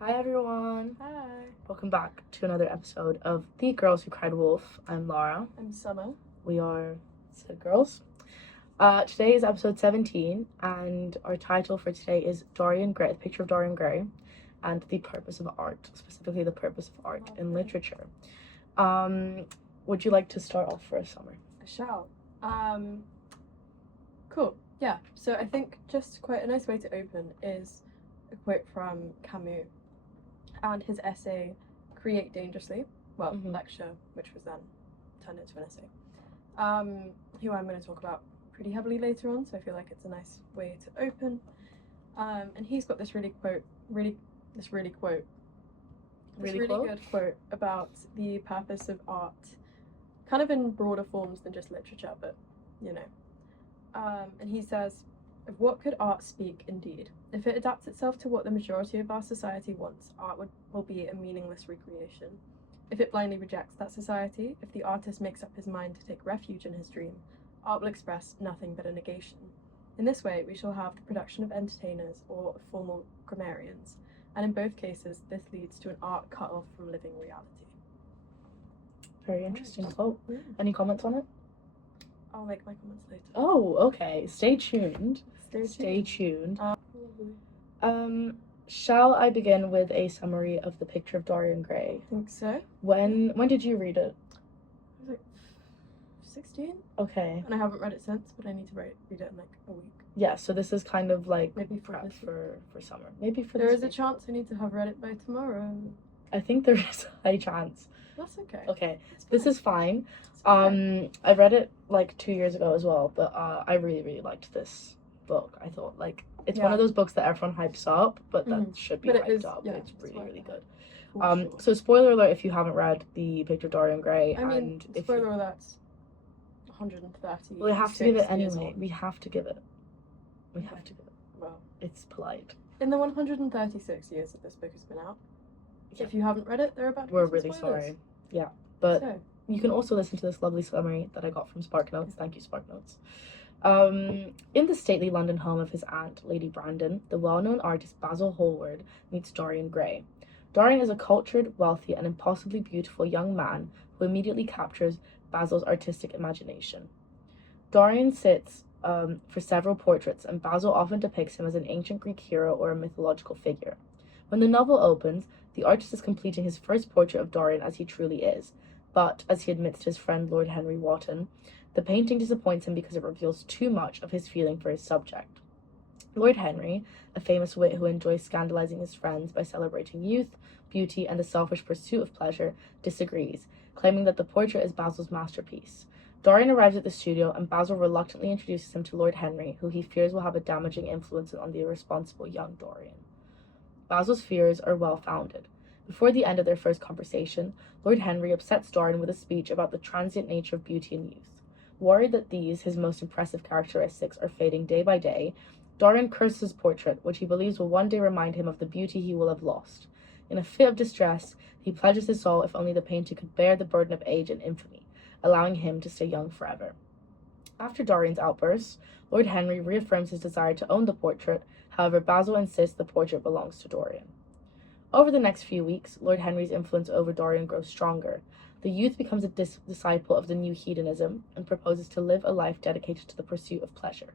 Hi everyone. Hi. Welcome back to another episode of The Girls Who Cried Wolf. I'm Laura. I'm Summer. We are said girls. Today is episode 17 and our title for today is Dorian Gray, the picture of Dorian Gray and the purpose of art, specifically the purpose of art in literature. Would you like to start off first, Summer? I shall. Cool. Yeah. So I think just quite a nice way to open is a quote from Camus and his essay Create Dangerously. Well, lecture, which was then turned into an essay. Who I'm going to talk about pretty heavily later on, so I feel like it's a nice way to open. And he's got this really good quote about the purpose of art, kind of in broader forms than just literature, but you know. And he says, "Of what could art speak indeed? If it adapts itself to what the majority of our society wants, art will be a meaningless recreation. If it blindly rejects that society, if the artist makes up his mind to take refuge in his dream, art will express nothing but a negation. In this way, we shall have the production of entertainers or of formal grammarians, and in both cases, this leads to an art cut off from living reality." Very interesting quote. Any comments on it? I'll make my comments later. Oh, okay. Stay tuned. Stay tuned. Shall I begin with a summary of the picture of Dorian Gray? I think so. When did you read it? I was like 16. Okay. And I haven't read it since, but I need to read it in like a week. Yeah, so this is kind of like maybe prep for summer. Maybe for there this is week. A chance I need to have read it by tomorrow. I think there is a high chance. That's okay. Okay, this is fine. I read it like 2 years ago as well, but I really liked this book. I thought like it's one of those books that everyone hypes up, but that should be hyped up. Yeah, it's really good. Sure. So spoiler alert if you haven't read The Picture of Dorian Gray. I mean, spoiler alert. 130. Well, we have to give it anyway. We have to give it. We have to give it. Well, it's polite. In the 136 years that this book has been out, if you haven't read it, they're about to We're really sorry. Yeah, but so, you can also listen to this lovely summary that I got from SparkNotes. Thank you, SparkNotes. In the stately London home of his aunt, Lady Brandon, the well-known artist Basil Hallward meets Dorian Gray. Dorian is a cultured, wealthy, and impossibly beautiful young man who immediately captures Basil's artistic imagination. Dorian sits for several portraits, and Basil often depicts him as an ancient Greek hero or a mythological figure. When the novel opens, the artist is completing his first portrait of Dorian as he truly is, but, as he admits to his friend Lord Henry Wotton, the painting disappoints him because it reveals too much of his feeling for his subject. Lord Henry, a famous wit who enjoys scandalizing his friends by celebrating youth, beauty, and the selfish pursuit of pleasure, disagrees, claiming that the portrait is Basil's masterpiece. Dorian arrives at the studio, and Basil reluctantly introduces him to Lord Henry, who he fears will have a damaging influence on the irresponsible young Dorian. Basil's fears are well-founded. Before the end of their first conversation, Lord Henry upsets Dorian with a speech about the transient nature of beauty and youth. Worried that these, his most impressive characteristics, are fading day by day, Dorian curses his portrait, which he believes will one day remind him of the beauty he will have lost. In a fit of distress, he pledges his soul if only the painting could bear the burden of age and infamy, allowing him to stay young forever. After Dorian's outbursts, Lord Henry reaffirms his desire to own the portrait. However, Basil insists the portrait belongs to Dorian. Over the next few weeks, Lord Henry's influence over Dorian grows stronger. The youth becomes a disciple of the new hedonism and proposes to live a life dedicated to the pursuit of pleasure.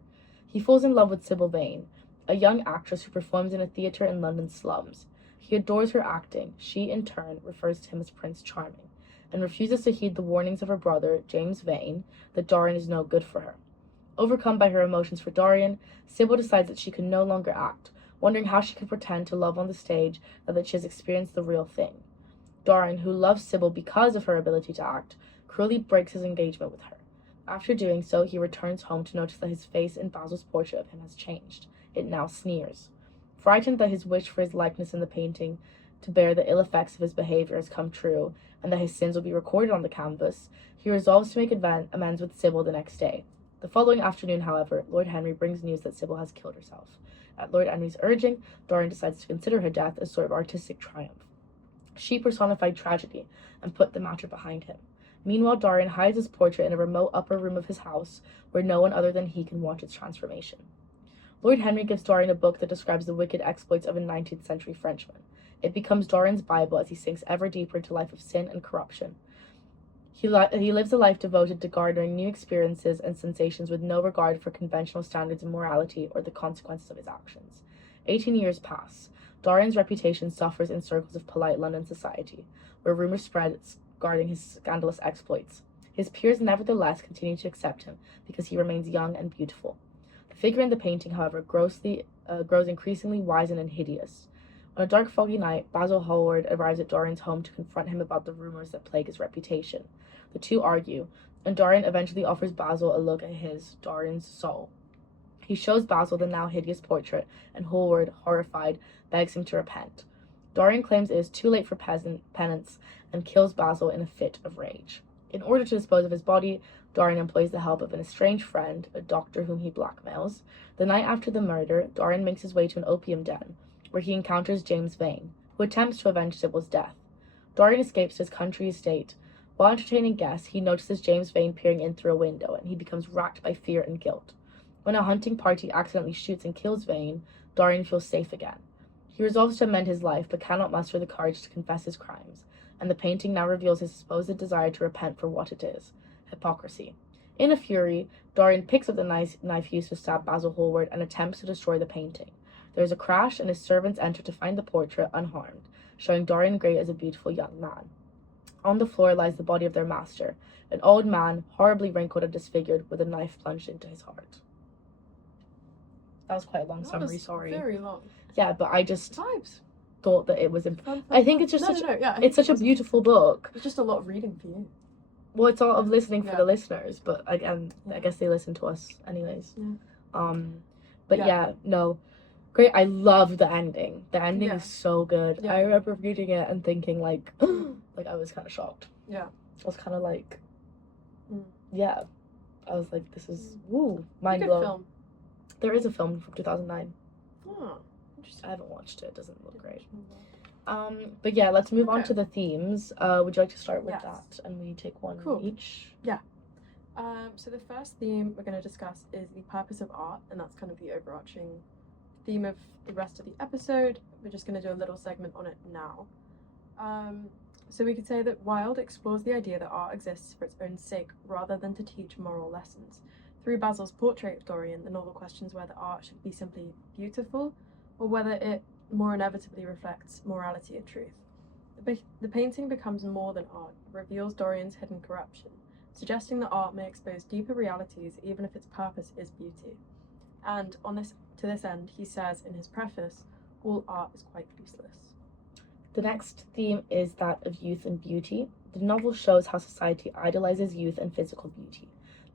He falls in love with Sybil Vane, a young actress who performs in a theatre in London's slums. He adores her acting. She, in turn, refers to him as Prince Charming, and refuses to heed the warnings of her brother, James Vane, that Dorian is no good for her. Overcome by her emotions for Dorian, Sybil decides that she can no longer act, wondering how she could pretend to love on the stage now that she has experienced the real thing. Dorian, who loves Sybil because of her ability to act, cruelly breaks his engagement with her. After doing so, he returns home to notice that his face in Basil's portrait of him has changed. It now sneers. Frightened that his wish for his likeness in the painting to bear the ill effects of his behavior has come true, and that his sins will be recorded on the canvas, he resolves to make amends with Sybil the next day. The following afternoon, however, Lord Henry brings news that Sybil has killed herself. At Lord Henry's urging, Dorian decides to consider her death a sort of artistic triumph. She personified tragedy and put the matter behind him. Meanwhile, Dorian hides his portrait in a remote upper room of his house where no one other than he can watch its transformation. Lord Henry gives Dorian a book that describes the wicked exploits of a 19th century Frenchman. It becomes Dorian's Bible as he sinks ever deeper into a life of sin and corruption. He lives a life devoted to garnering new experiences and sensations with no regard for conventional standards of morality or the consequences of his actions. 18 years pass. Dorian's reputation suffers in circles of polite London society, where rumors spread regarding his scandalous exploits. His peers nevertheless continue to accept him because he remains young and beautiful. The figure in the painting, however, grows increasingly wizened and hideous. On a dark, foggy night, Basil Hallward arrives at Dorian's home to confront him about the rumors that plague his reputation. The two argue, and Dorian eventually offers Basil a look at Dorian's soul. He shows Basil the now hideous portrait, and Hallward, horrified, begs him to repent. Dorian claims it is too late for penance and kills Basil in a fit of rage. In order to dispose of his body, Dorian employs the help of an estranged friend, a doctor whom he blackmails. The night after the murder, Dorian makes his way to an opium den, where he encounters James Vane, who attempts to avenge Sybil's death. Dorian escapes to his country estate. While entertaining guests, he notices James Vane peering in through a window, and he becomes racked by fear and guilt. When a hunting party accidentally shoots and kills Vane, Dorian feels safe again. He resolves to amend his life, but cannot muster the courage to confess his crimes, and the painting now reveals his supposed desire to repent for what it is: hypocrisy. In a fury, Dorian picks up the knife used to stab Basil Hallward and attempts to destroy the painting. There is a crash, and his servants enter to find the portrait unharmed, showing Dorian Gray as a beautiful young man. On the floor lies the body of their master, an old man, horribly wrinkled and disfigured, with a knife plunged into his heart. That was quite a long summary, sorry. Very long. Yeah, but I just Vibes. thought that it was... Fun, I think it's just it's such a beautiful book. It's just a lot of reading for you. Well, it's a lot of listening for Yeah. the listeners, but again, Yeah. I guess they listen to us anyways. Yeah. But Yeah. no. Great, I love the ending. The ending Yeah. is so good. Yeah. I remember reading it and thinking like, like I was kind of shocked. Yeah. I was kind of like, Mm. yeah. I was like, this is, woo, mind Good blown. film. There is a film from 2009. Oh, interesting. I haven't watched it. It doesn't look great. But yeah, let's move on Okay. to the themes. Would you like to start with Yes. that? And we take one Cool. each. So the first theme we're going to discuss is the purpose of art, and that's kind of the overarching theme of the rest of the episode. We're just going to do a little segment on it now. So we could say that Wilde explores the idea that art exists for its own sake rather than to teach moral lessons. Through Basil's portrait of Dorian, the novel questions whether art should be simply beautiful or whether it more inevitably reflects morality and truth. The painting becomes more than art, it reveals Dorian's hidden corruption, suggesting that art may expose deeper realities even if its purpose is beauty. And to this end, he says in his preface, all art is quite useless. The next theme is that of youth and beauty. The novel shows how society idolizes youth and physical beauty.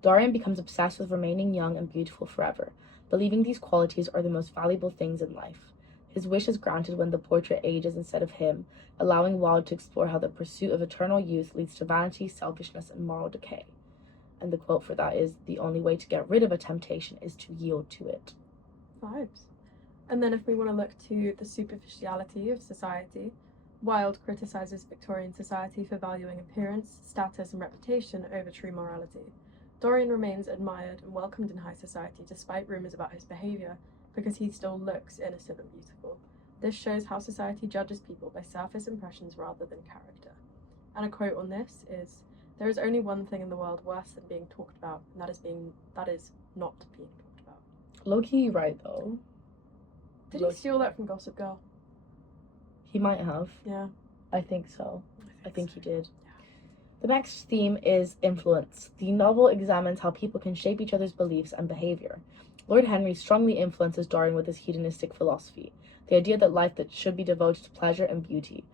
Dorian becomes obsessed with remaining young and beautiful forever, believing these qualities are the most valuable things in life. His wish is granted when the portrait ages instead of him, allowing Wilde to explore how the pursuit of eternal youth leads to vanity, selfishness, and moral decay. And the quote for that is, "The only way to get rid of a temptation is to yield to it." Vibes. And then if we want to look to the superficiality of society, Wilde criticizes Victorian society for valuing appearance, status, and reputation over true morality. Dorian remains admired and welcomed in high society despite rumours about his behaviour, because he still looks innocent and beautiful. This shows how society judges people by surface impressions rather than character. And a quote on this is, "There is only one thing in the world worse than being talked about, and that is not being talked about." Low-key right though. Did he steal that from Gossip Girl? He might have. Yeah. I think so. I think he did. Yeah. The next theme is influence. The novel examines how people can shape each other's beliefs and behavior. Lord Henry strongly influences Dorian with his hedonistic philosophy, the idea that life that should be devoted to pleasure and beauty.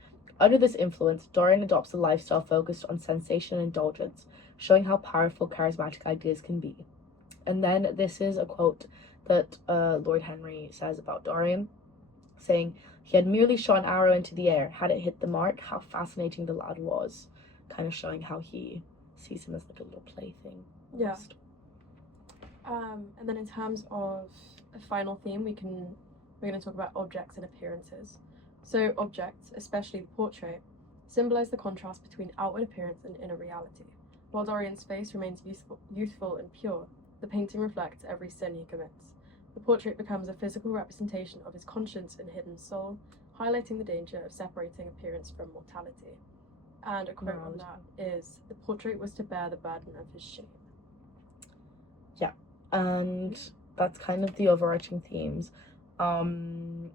Under this influence, Dorian adopts a lifestyle focused on sensation and indulgence, showing how powerful charismatic ideas can be. And then this is a quote that Lord Henry says about Dorian, saying, "He had merely shot an arrow into the air. Had it hit the mark, how fascinating the lad was." Kind of showing how he sees him as like a little plaything. Yeah. And then in terms of a final theme, we're going to talk about objects and appearances. So objects, especially the portrait, symbolize the contrast between outward appearance and inner reality. While Dorian's face remains youthful and pure, the painting reflects every sin he commits. The portrait becomes a physical representation of his conscience and hidden soul, highlighting the danger of separating appearance from mortality. And a quote on that is, "The portrait was to bear the burden of his shame." And that's kind of the overarching themes. We're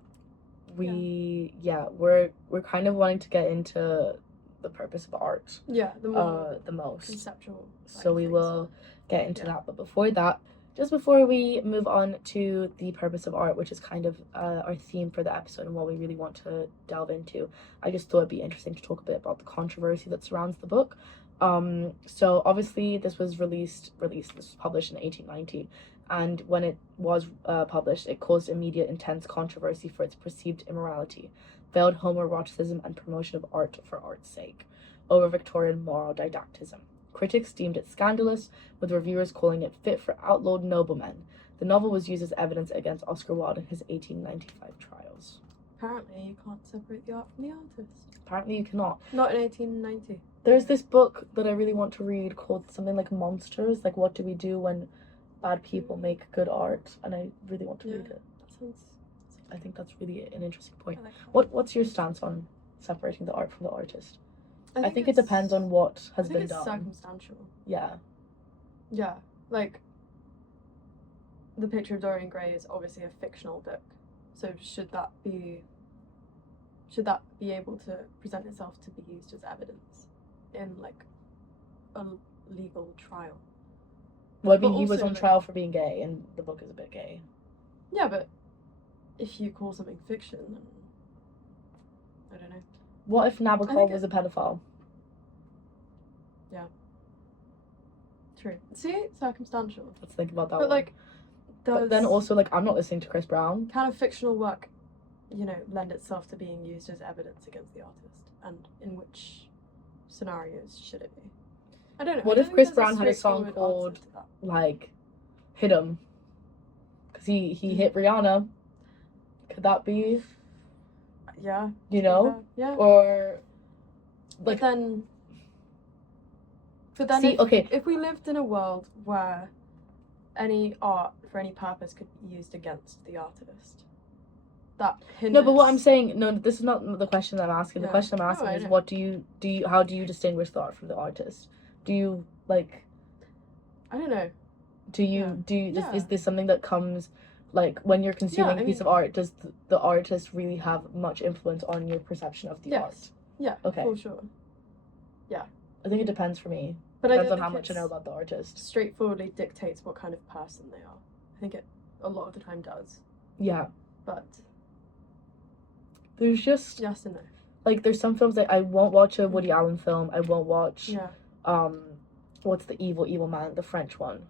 kind of wanting to get into the purpose of art the most. Conceptual. So we will get into that. But before that, just before we move on to the purpose of art, which is kind of our theme for the episode and what we really want to delve into, I just thought it'd be interesting to talk a bit about the controversy that surrounds the book. So obviously this was published in 1890, and when it was published, it caused immediate intense controversy for its perceived immorality, veiled homoeroticism, and promotion of art for art's sake over Victorian moral didactism. Critics deemed it scandalous, with reviewers calling it fit for outlawed noblemen. The novel was used as evidence against Oscar Wilde in his 1895 trials. Apparently you can't separate the art from the artist. Apparently you cannot. Not in 1890. There's this book that I really want to read called something like Monsters, like what do we do when bad people make good art, and I really want to read it. I think that's really an interesting point. What's your stance on separating the art from the artist? I think it depends on what has been done. Circumstantial. Yeah. Yeah, like The Picture of Dorian Gray is obviously a fictional book, so should that be able to present itself to be used as evidence in like a legal trial? Well, I mean, he was on trial for being gay, and the book is a bit gay. Yeah, but if you call something fiction, then I don't know. What if Nabokov was a pedophile? Yeah. True. See, circumstantial. Let's think about that. But like, but then also, like, I'm not listening to Chris Brown. Can a fictional work, lend itself to being used as evidence against the artist, and in which scenarios should it be? I don't know. What if Chris Brown had a song called like "Hit 'Em"? Because he hit Rihanna. Could that be? Yeah. Yeah. Or like. But then, if we lived in a world where any art for any purpose could be used against the artist, that hinders... No, but what I'm saying, this is not the question I'm asking. The question I'm asking is, what how do you distinguish the art from the artist? Do you like? I don't know. Is this something that comes like when you're consuming a piece of art? Does the artist really have much influence on your perception of the art? Yeah. Okay. For sure. Yeah. I think it depends for me. But depends on how much I know about the artist. Straightforwardly dictates what kind of person they are. I think it a lot of the time does. Yeah. But there's just yes and no. Like there's some films that I won't watch a Woody Allen film. I won't watch. Yeah. What's the evil man? The French one.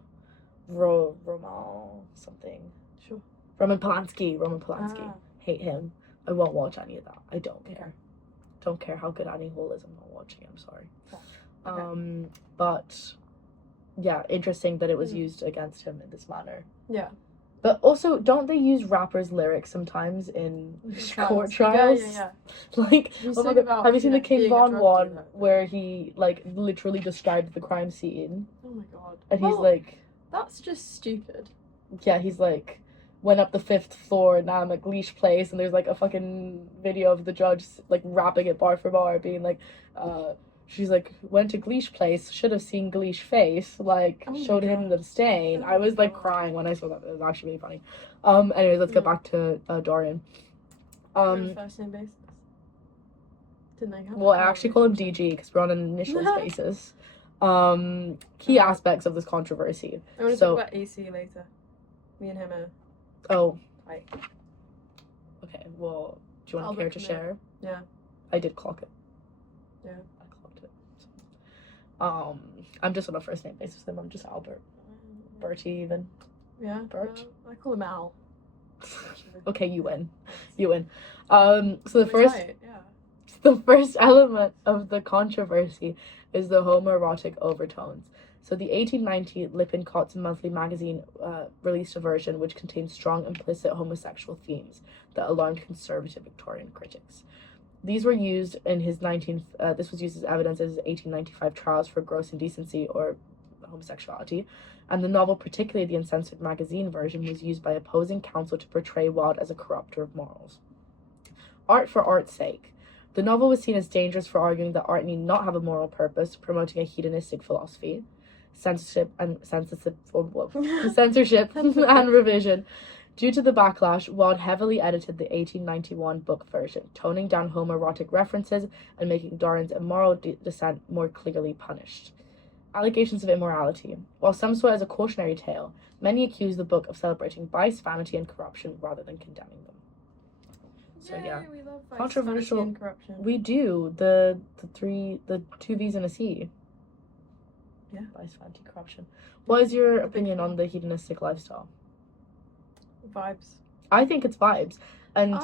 Roman something. Sure. Roman Polanski. Hate him. I won't watch any of that. I don't care. Okay. Don't care how good Annie Hall is. I'm not watching it. I'm sorry. Okay. But yeah, interesting that it was used against him in this manner. Yeah. But also, don't they use rappers' lyrics sometimes in court trials? Yeah. Like, have you seen the King Von one where he like literally described the crime scene? Oh my god. And he's like, that's just stupid. Yeah, he's like, went up the 5th floor, now I'm at Gleesh Place, and there's like a fucking video of the judge like rapping it bar for bar, being like, she's like, went to Gleesh Place, should have seen Gleesh face, like, showed him the stain. I was like crying when I saw that. It was actually really funny. Anyways, let's get back to Dorian. First name basis. Didn't I have I actually call him DG because we're on an initials basis. Key aspects of this controversy. I want to talk about AC later. Me and him are... Oh. Right. Okay, well, do you want to care to share? Yeah. I did clock it. Yeah. I'm just on a first name basis with him. I'm just Albert. Bertie even. Yeah. Bert. I call him Al. Okay, you win. So the first element of the controversy is the homoerotic overtones. So the 1890 Lippincott's monthly magazine released a version which contained strong implicit homosexual themes that alarmed conservative Victorian critics. These were used in his this was used as evidence in his 1895 trials for gross indecency or homosexuality, and the novel, particularly the uncensored magazine version, was used by opposing counsel to portray Wilde as a corrupter of morals. Art for art's sake. The novel was seen as dangerous for arguing that art need not have a moral purpose, promoting a hedonistic philosophy, censorship and censorship and revision. Due to the backlash, Wilde heavily edited the 1891 book version, toning down homoerotic references and making Dorian's immoral descent more clearly punished. Allegations of immorality. While some saw it as a cautionary tale, many accused the book of celebrating vice, vanity, and corruption rather than condemning them. So Yay, yeah, we love vice, controversial. vanity, and corruption. We do the two V's and a C. Yeah. Vice, vanity, corruption. What is your The big opinion three. on the hedonistic lifestyle? Vibes. I think it's vibes, and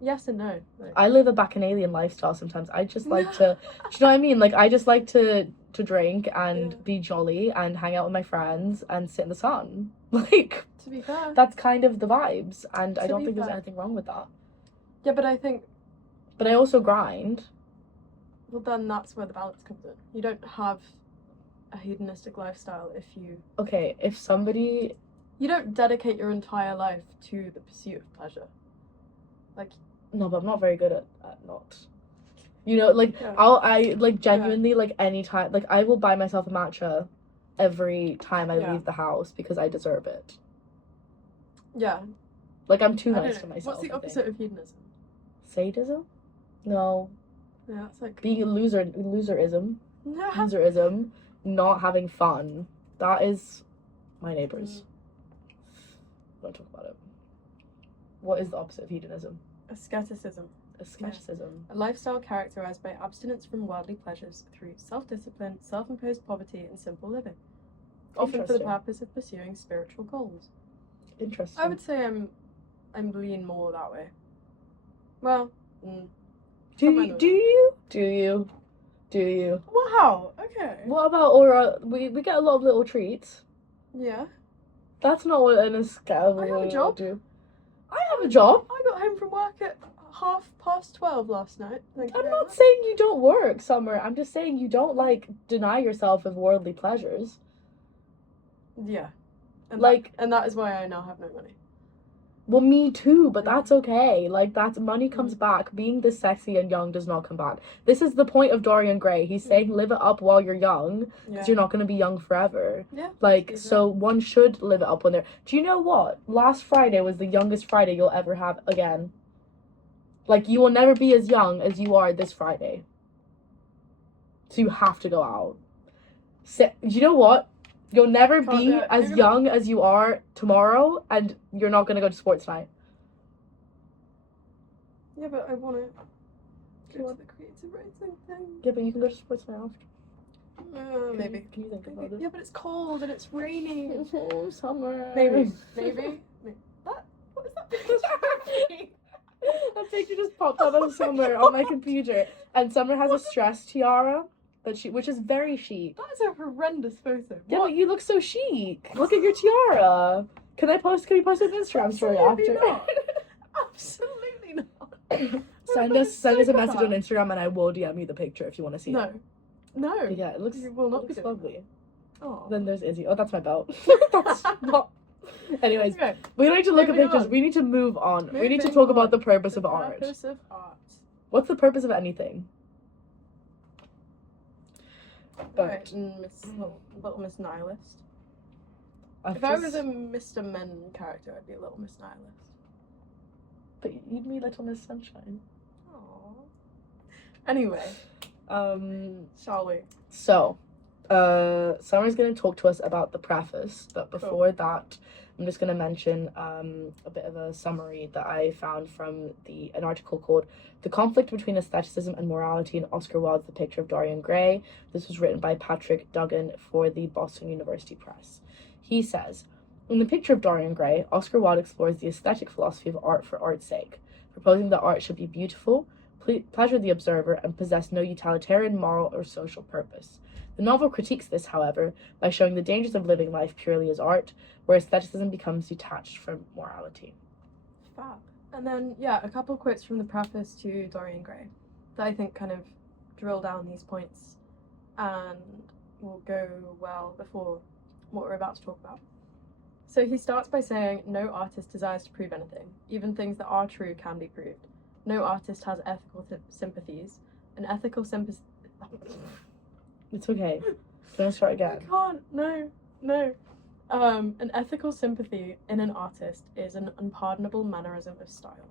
Yes and no. Like, I live a bacchanalian lifestyle sometimes. I just like to, do you know what I mean? Like, I just like to drink and Yeah. be jolly and hang out with my friends and sit in the sun. Like, to be fair. that's kind of the vibes, and I To don't be think there's fair. anything wrong with that. Yeah, but I think, But I also grind. well, then that's where the balance comes in. You don't have a hedonistic lifestyle if you... Okay, if somebody, You don't dedicate your entire life to the pursuit of pleasure. no, but I'm not very good at not. You know, like, Yeah. I like, genuinely, like, anytime, like, I will buy myself a matcha every time I Yeah. leave the house because I deserve it. Yeah. Like, I'm too I don't nice know. to myself. What's the I think. opposite of hedonism? Sadism? No. Yeah, it's like... Being a loserism, not having fun. That is my neighbors. Don't talk about it. What is the opposite of hedonism? Asceticism. Asceticism. A lifestyle characterized by abstinence from worldly pleasures through self-discipline, self-imposed poverty, and simple living. Often for the Interesting. purpose of pursuing spiritual goals. Interesting. I would say I'm lean more that way. Well, Do you? wow, okay. What about aura? We get a lot of little treats. Yeah. That's not what an escalable I have a job. do. I have a job. I got home from work at 12:30 last night. Thank you I'm very not much. saying you don't work, Summer. I'm just saying you don't, like, deny yourself of worldly pleasures. Yeah. And Like- that is why I now have no money. Well, me too, but Yeah. that's okay. Like, that's money comes back. Being this sexy and young does not come back. This is the point of Dorian Gray. He's saying live it up while you're young, Yeah. because you're not going to be young forever. Yeah. Like, Excuse so one should live it up when they're... Do you know what? Last Friday was the youngest Friday you'll ever have again. Like, you will never be as young as you are this Friday. So you have to go out. So, you know what? You'll never Can't be do it. as You're gonna- young as you are tomorrow, and you're not going to go to sports night. Yeah, but I want to go to the creative writing thing. Yeah, but you can go to sports night after. Maybe. Can you think about it? Yeah, but it's cold and it's raining. Oh, summer. Maybe. What is that picture? That picture just popped up of Summer on my computer, and Summer has a stress tiara which is very chic. That is a horrendous photo. Yeah, What? but you look so chic. Look at your tiara. Can we post it on Instagram story Absolutely after? not. Absolutely not. send us a message on Instagram, and I will DM you the picture if you want to see it. No. But yeah, it looks. You will not it be looks doing lovely. Oh. Then there's Izzy. Oh, that's my belt. That's not. Anyways, Okay. we don't need to look at Moving pictures. on. We need to move on. We need to Moving talk about on. the purpose of The art. purpose of art. What's the purpose of anything? But Right, little Miss Nihilist. I If I was just- a Mr. Men character, I'd be a little Miss Nihilist. But you'd be Little Miss Sunshine. Aww. Anyway, shall we? So, Summer's gonna talk to us about the preface, but before that, I'm just gonna mention a bit of a summary that I found from an article called "The Conflict Between Aestheticism and Morality in Oscar Wilde's The Picture of Dorian Gray." This was written by Patrick Duggan for the Boston University Press. He says, in The Picture of Dorian Gray, Oscar Wilde explores the aesthetic philosophy of art for art's sake, proposing that art should be beautiful, pleasure the observer, and possess no utilitarian, moral, or social purpose. The novel critiques this, however, by showing the dangers of living life purely as art, where aestheticism becomes detached from morality. Fab. And then, yeah, a couple quotes from the preface to Dorian Gray that I think kind of drill down these points and will go well before what we're about to talk about. So he starts by saying, no artist desires to prove anything. Even things that are true can be proved. No artist has ethical sympathies. An ethical sympathy. It's okay. Can I start I again? can't. No. An ethical sympathy in an artist is an unpardonable mannerism of style.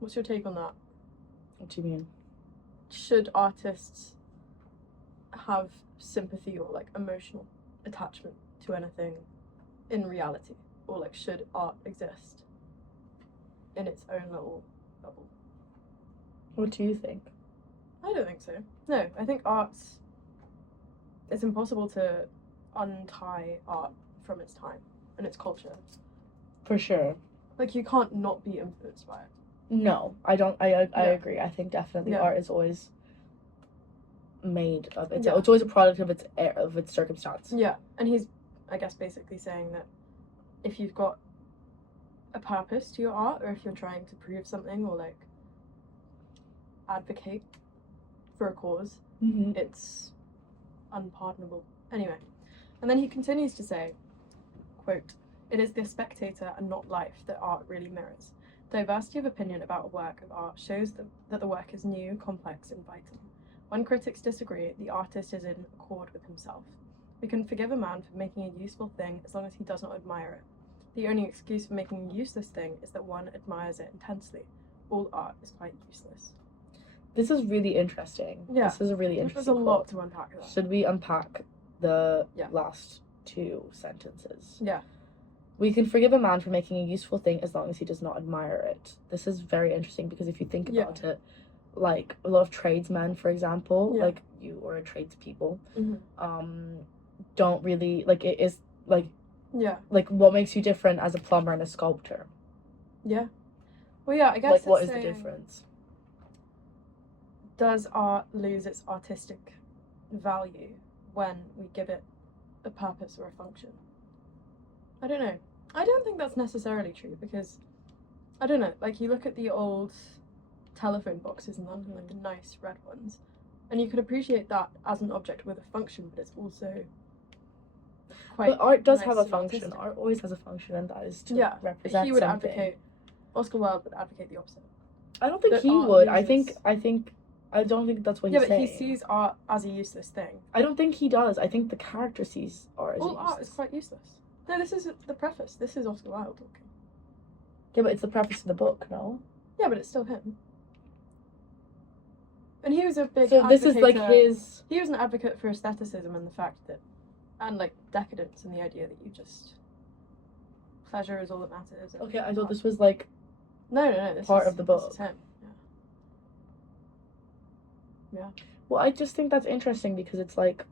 What's your take on that? What do you mean? Should artists have sympathy or like emotional attachment to anything in reality? Or like should art exist in its own little bubble? What do you think? I don't think so. No, I think art's it's impossible to untie art from its time and its culture. For sure. Like you can't not be influenced by it. No, I don't. I Yeah. agree. I think definitely Yeah. art is always made of it. Yeah. It's always a product of its circumstance. Yeah, and he's, I guess, basically saying that if you've got a purpose to your art, or if you're trying to prove something or like advocate for a cause, Mm-hmm. it's unpardonable. Anyway, and then he continues to say, quote, "It is the spectator and not life that art really mirrors. Diversity of opinion about a work of art shows that the work is new, complex, and vital. When critics disagree, the artist is in accord with himself. We can forgive a man for making a useful thing as long as he does not admire it. The only excuse for making a useless thing is that one admires it intensely. All art is quite useless." This is really interesting. Yeah. This is a really There's interesting a quote. lot to unpack there. Should we unpack the Yeah. last two sentences? Yeah. We can forgive a man for making a useful thing as long as he does not admire it. This is very interesting because if you think Yeah. about it, like a lot of tradesmen, for example, Yeah. like you or tradespeople, Mm-hmm. don't really like it is like Yeah. like what makes you different as a plumber and a sculptor? Yeah. Well, yeah, I guess Like what it's is the saying, difference? does art lose its artistic value when we give it a purpose or a function? I don't know. I don't think that's necessarily true because, I don't know, like you look at the old telephone boxes in London, like the nice red ones, and you could appreciate that as an object with a function, but it's also quite. But art does nice have a and function. artistic. Art always has a function, and that is to Yeah, represent he would something. advocate. Oscar Wilde would advocate the opposite. I don't think that he art would. loses- I don't think that's what Yeah, he's but saying. he sees art as a useless thing. I don't think he does. I think the character sees art as All useless. art is quite useless. No, this is the preface. This is Oscar Wilde talking. Yeah, but it's the preface to the book, no? Yeah, but it's still him. And he was a big So this is like his. He was an advocate for aestheticism and the fact that, and like decadence and the idea that you just pleasure is all that matters. And Okay, I thought this was like. No. This part is, of the This book. is him. Yeah. Well, I just think that's interesting because it's like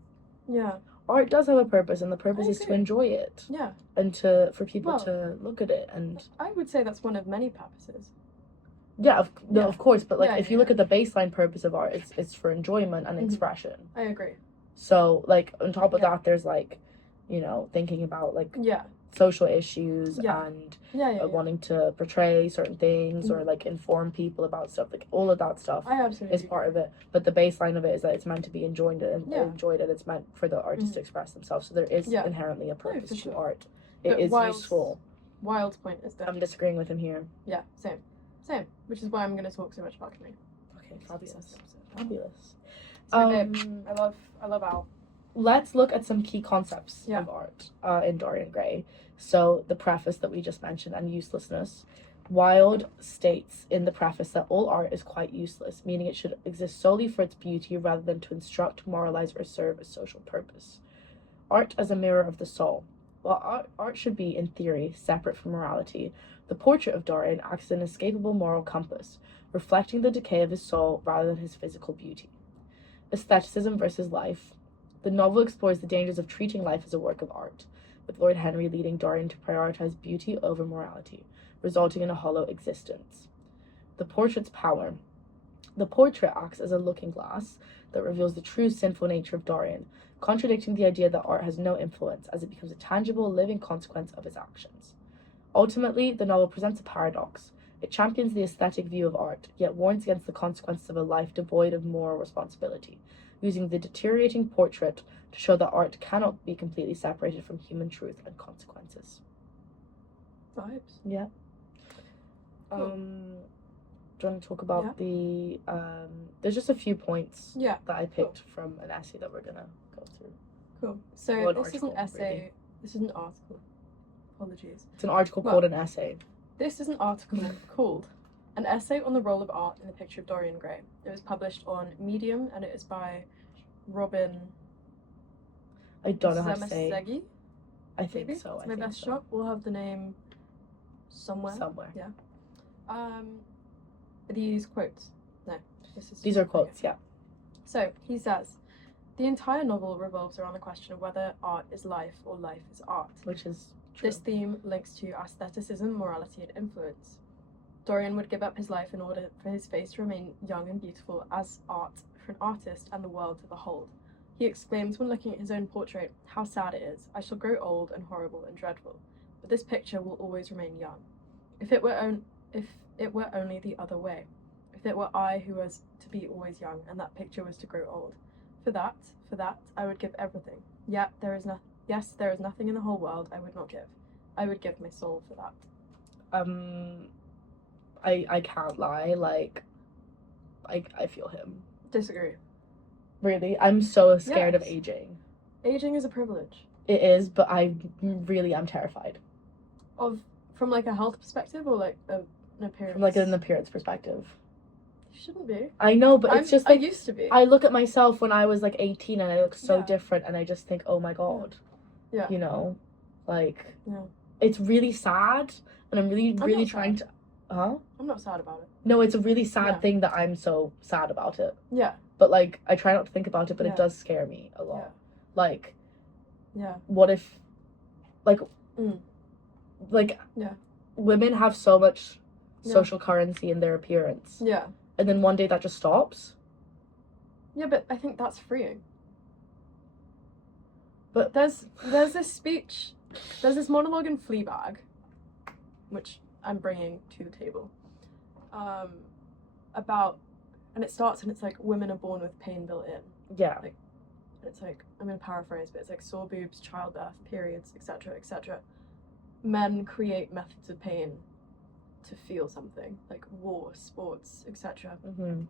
Yeah. art does have a purpose, and the purpose I is to agree. enjoy it Yeah. and for people Well- to look at it and. I would say that's one of many purposes. Yeah, Yeah. of course, but like Yeah, if you yeah. look at the baseline purpose of art, it's for enjoyment and Mhm. expression. I agree. So like on top of Yeah. that, there's like, thinking about like Yeah. social issues Yeah. and Yeah. wanting to portray certain things or Mhm. like inform people about stuff. Like all of that stuff I absolutely is part of it. But the baseline of it is that it's meant to be enjoyed and Yeah. enjoyed, and it's meant for the artist Mhm. to express themselves. So there is Yeah. inherently a purpose for to sure. art. It But is Wilde's- useful. Wilde's point is that I'm disagreeing with him here. yeah, same, which is why I'm going to talk so much about Camille. Okay, It's the best fabulous. episode. Fabulous. So babe, I love Al. Let's look at some key concepts Yeah. of art in Dorian Gray. So the preface that we just mentioned and uselessness. Wilde states in the preface that all art is quite useless, meaning it should exist solely for its beauty rather than to instruct, moralize, or serve a social purpose. Art as a mirror of the soul. While art should be, in theory, separate from morality, the portrait of Dorian acts as an inescapable moral compass, reflecting the decay of his soul rather than his physical beauty. Aestheticism versus life. The novel explores the dangers of treating life as a work of art, with Lord Henry leading Dorian to prioritize beauty over morality, resulting in a hollow existence. The portrait's power. The portrait acts as a looking glass that reveals the true sinful nature of Dorian, contradicting the idea that art has no influence as it becomes a tangible, living consequence of his actions. Ultimately, the novel presents a paradox. It champions the aesthetic view of art, yet warns against the consequences of a life devoid of moral responsibility, using the deteriorating portrait to show that art cannot be completely separated from human truth and consequences. Vibes. Yeah. Cool. Do you do you want to talk about Yeah. the there's just a few points Yeah. that I picked from an essay that we're gonna go through. Cool. So Well, an this is an article, essay. really. This is an article. Apologies. It's an article Well, called an essay. This is an article called An Essay on the Role of Art in the Picture of Dorian Gray. It was published on Medium and it is by Robin I don't know how to say. Zemesegi. I think Maybe? so. It's I my think best so. shot. We'll have the name somewhere. Somewhere. These quotes. No, this is. These are quotes. Yeah. So he says, the entire novel revolves around the question of whether art is life or life is art. Which is true. This theme links to aestheticism, morality, and influence. Dorian would give up his life in order for his face to remain young and beautiful as art for an artist and the world to behold. He exclaims when looking at his own portrait, "How sad it is! I shall grow old and horrible and dreadful. But this picture will always remain young. If it were only the other way. If it were I who was to be always young, and that picture was to grow old. For that, I would give everything. Yet there is nothing in the whole world I would not give. I would give my soul for that." I can't lie. Like, I feel him. Disagree. Really, I'm so scared of Yes. aging. Aging is a privilege. It is, but I really am terrified. From like a health perspective or like an appearance? From like an appearance perspective. You shouldn't be. I know, but it's just like I used to be. I look at myself when I was like 18 and I look so Yeah. different and I just think, oh my god. Yeah. You know? Like, Yeah. it's really sad and I'm really I'm really not trying sad. to huh? I'm not sad about it. No, it's a really sad Yeah. thing that I'm so sad about it. Yeah. But like I try not to think about it, but Yeah. it does scare me a lot. Yeah. Like, Yeah. what if like Mm. like Yeah. women have so much Yeah. social currency in their appearance. Yeah. And then one day that just stops. Yeah, but I think that's freeing. But There's this speech, there's this monologue in Fleabag, which I'm bringing to the table, about, and it starts and it's like, women are born with pain built in. yeah. And it's like, I'm gonna paraphrase, but it's like sore boobs, childbirth, periods, etc., etc. Men create methods of pain to feel something, like war, sports, etc. Mhm.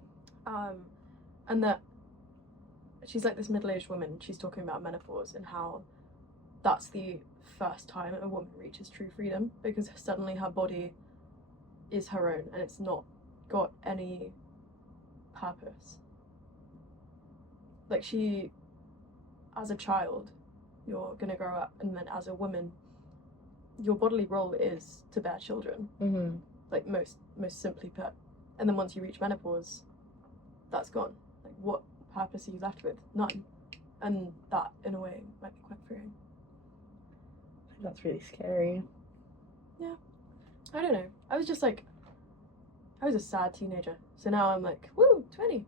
And that she's like this middle-aged woman. She's talking about menopause and how that's the first time a woman reaches true freedom because suddenly her body is her own and it's not got any purpose. Like she, as a child, you're gonna grow up, and then as a woman, your bodily role is to bear children. Mhm. Like most simply put. And then once you reach menopause, that's gone. Like what purpose are you left with? None. And that in a way might be quite freeing. That's really scary. I don't know. I was a sad teenager. So now I'm like, woo, 20.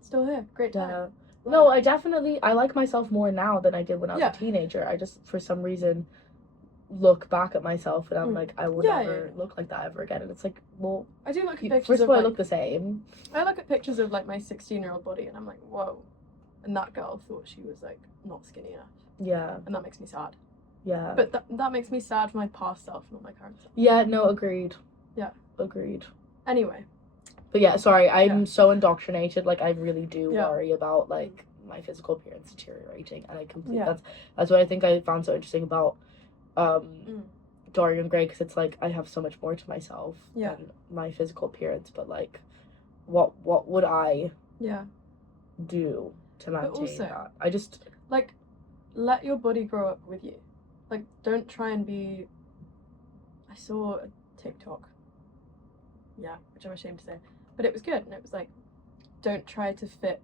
Still here. Great time. Yeah. No, I like myself more now than I did when I was Yeah. a teenager. I just for some reason look back at myself and I'm Mm. like, I will Yeah, never yeah. look like that ever again. And it's like, well, I do look at you, pictures first of of all, I like, look the same. I look at pictures of like my 16-year-old body and I'm like, whoa. And that girl thought she was like not skinny enough. Yeah, And that makes me sad. yeah. But that makes me sad for my past self, not my current self. Yeah, no, agreed. Yeah. Agreed. Anyway. But yeah, sorry, I'm Yeah. so indoctrinated. Like, I really do Yeah. worry about, like, my physical appearance deteriorating. And I completely, Yeah. that's what I think I found so interesting about Mm. Dorian Gray, because it's like, I have so much more to myself Yeah. than my physical appearance. But, like, what would I Yeah. do to maintain also- that? I just, Like, let your body grow up with you. Like, don't try and be. I saw a TikTok. Yeah, which I'm ashamed to say. But it was good, and it was like, don't try to fit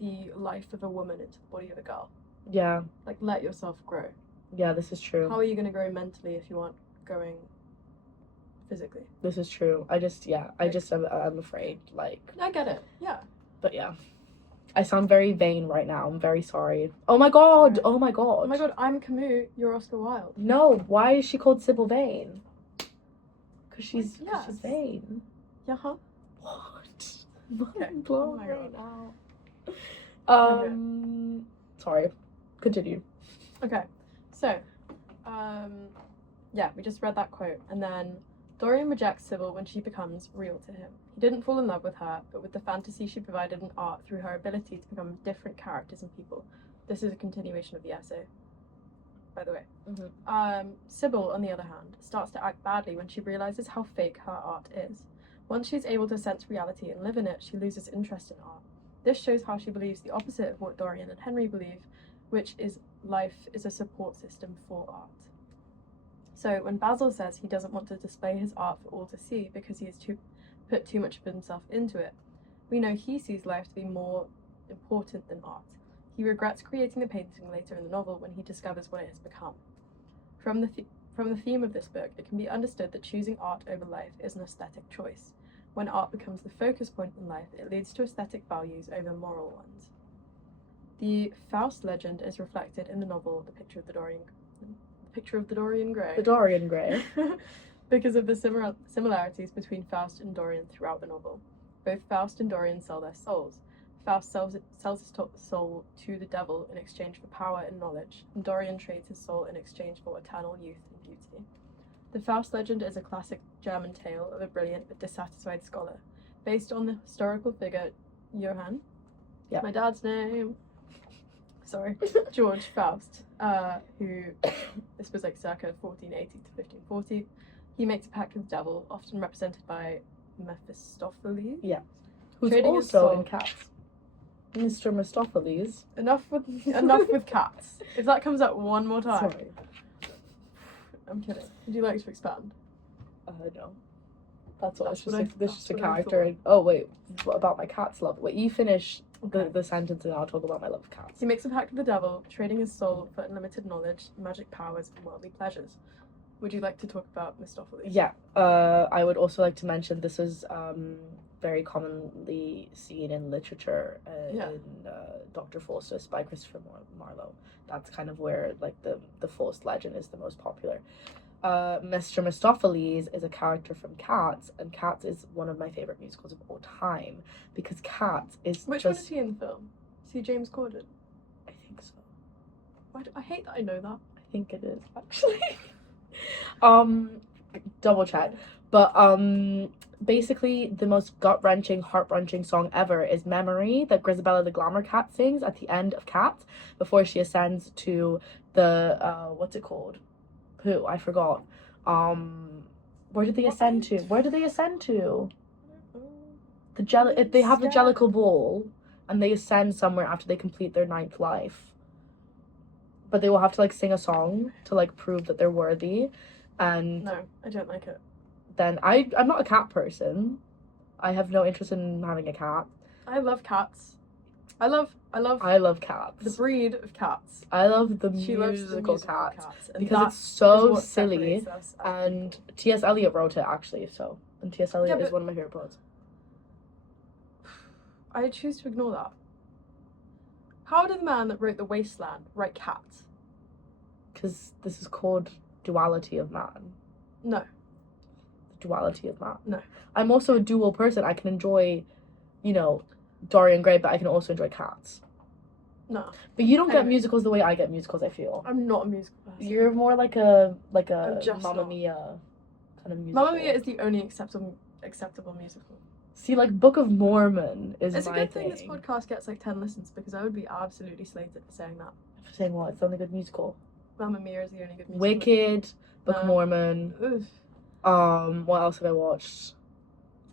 the life of a woman into the body of a girl. yeah, Like, let yourself grow. yeah, this is true. How are you going to grow mentally if you aren't growing physically? This is true. I just, yeah, I'm afraid, like, I get it. Yeah. but yeah. I sound very vain right now. I'm very sorry. Oh my god! Oh my god! Oh my god, I'm Camus, you're Oscar Wilde. No, why is she called Sybil Vane? Because she's Yes. vain. Yeah, huh? What? Okay. I'm blown Oh my right God. now. Sorry. Continue. Okay, so, yeah, we just read that quote, and then Dorian rejects Sybil when she becomes real to him. He didn't fall in love with her, but with the fantasy she provided in art through her ability to become different characters and people. This is a continuation of the essay, by the way. Sybil, on the other hand, starts to act badly when she realizes how fake her art is. Once she's able to sense reality and live in it, she loses interest in art. This shows how she believes the opposite of what Dorian and Henry believe, which is life is a support system for art. So when Basil says he doesn't want to display his art for all to see because he has put too much of himself into it, we know he sees life to be more important than art. He regrets creating the painting later in the novel when he discovers what it has become. From the theme of this book, it can be understood that choosing art over life is an aesthetic choice. When art becomes the focus point in life, it leads to aesthetic values over moral ones. The Faust legend is reflected in the novel The Picture of the Dorian Gray. The Dorian Gray. Because of the similarities between Faust and Dorian throughout the novel. Both Faust and Dorian sell their souls. Faust sells his soul to the devil in exchange for power and knowledge, and Dorian trades his soul in exchange for eternal youth and beauty. The Faust legend is a classic German tale of a brilliant but dissatisfied scholar, based on the historical figure Johann. Yeah. My dad's name. Sorry, George Faust, who, this was like circa 1480 to 1540. He makes a pact with the devil, often represented by Mephistopheles. Yeah. Who's Trading his also soul. in Cats. Mr. Mephistopheles. Enough with cats. If that comes up one more time. Sorry. I'm kidding. Would you like to expand? No. That's all. That's It's just a what I character. thought. Oh, wait. What about my cat's love? Wait, you finish Okay. the sentence and I'll talk about my love of cats. He makes a pact with the devil, trading his soul for unlimited knowledge, magic powers, and worldly pleasures. Would you like to talk about Mephistopheles? Yeah. I would also like to mention this is very commonly seen in literature in Dr. Faustus by Christopher Marlowe. That's kind of where like the Faust legend is the most popular. Mr. Mephistopheles is a character from Cats, and Cats is one of my favorite musicals of all time because Cats is Which one is he in the film? Is he James Corden? I think so. I hate that I know that. I think it is actually. Double check. But basically the most gut-wrenching, heart-wrenching song ever is Memory that Grisabella the Glamour Cat sings at the end of Cats before she ascends to the what's it called? Who? I forgot. Where did they ascend to? Where did they ascend to? They have the Jellicle Ball and they ascend somewhere after they complete their 9th life. But they will have to like sing a song to like prove that they're worthy. And No, I don't like it. then I'm not a cat person. I have no interest in having a cat. I love cats. I love cats. the breed of cats. I love the She loves the musical musical cat cats. And because that it's so is what silly. separates us as And people. T.S. Eliot wrote it actually. And T.S. Eliot Yeah, is but- one of my favorite poets. I choose to ignore that. How did the man that wrote The Wasteland write cats? Because this is called duality of man. No. Duality of man. No. I'm also a dual person. I can enjoy, Dorian Gray, but I can also enjoy Cats. No. But you don't get Anyway. musicals the way I get musicals, I feel. I'm not a musical person. You're more like a I'm just Mamma not. Mia kind of musical. Mamma Mia is the only acceptable musical. See, like Book of Mormon is It's a my good thing. thing this podcast gets like 10 listens because I would be absolutely slated for saying that. For saying what? It's the only good musical. Mamma Mia is the only good musical. Wicked, Book of No. Mormon. Oof. What else have I watched?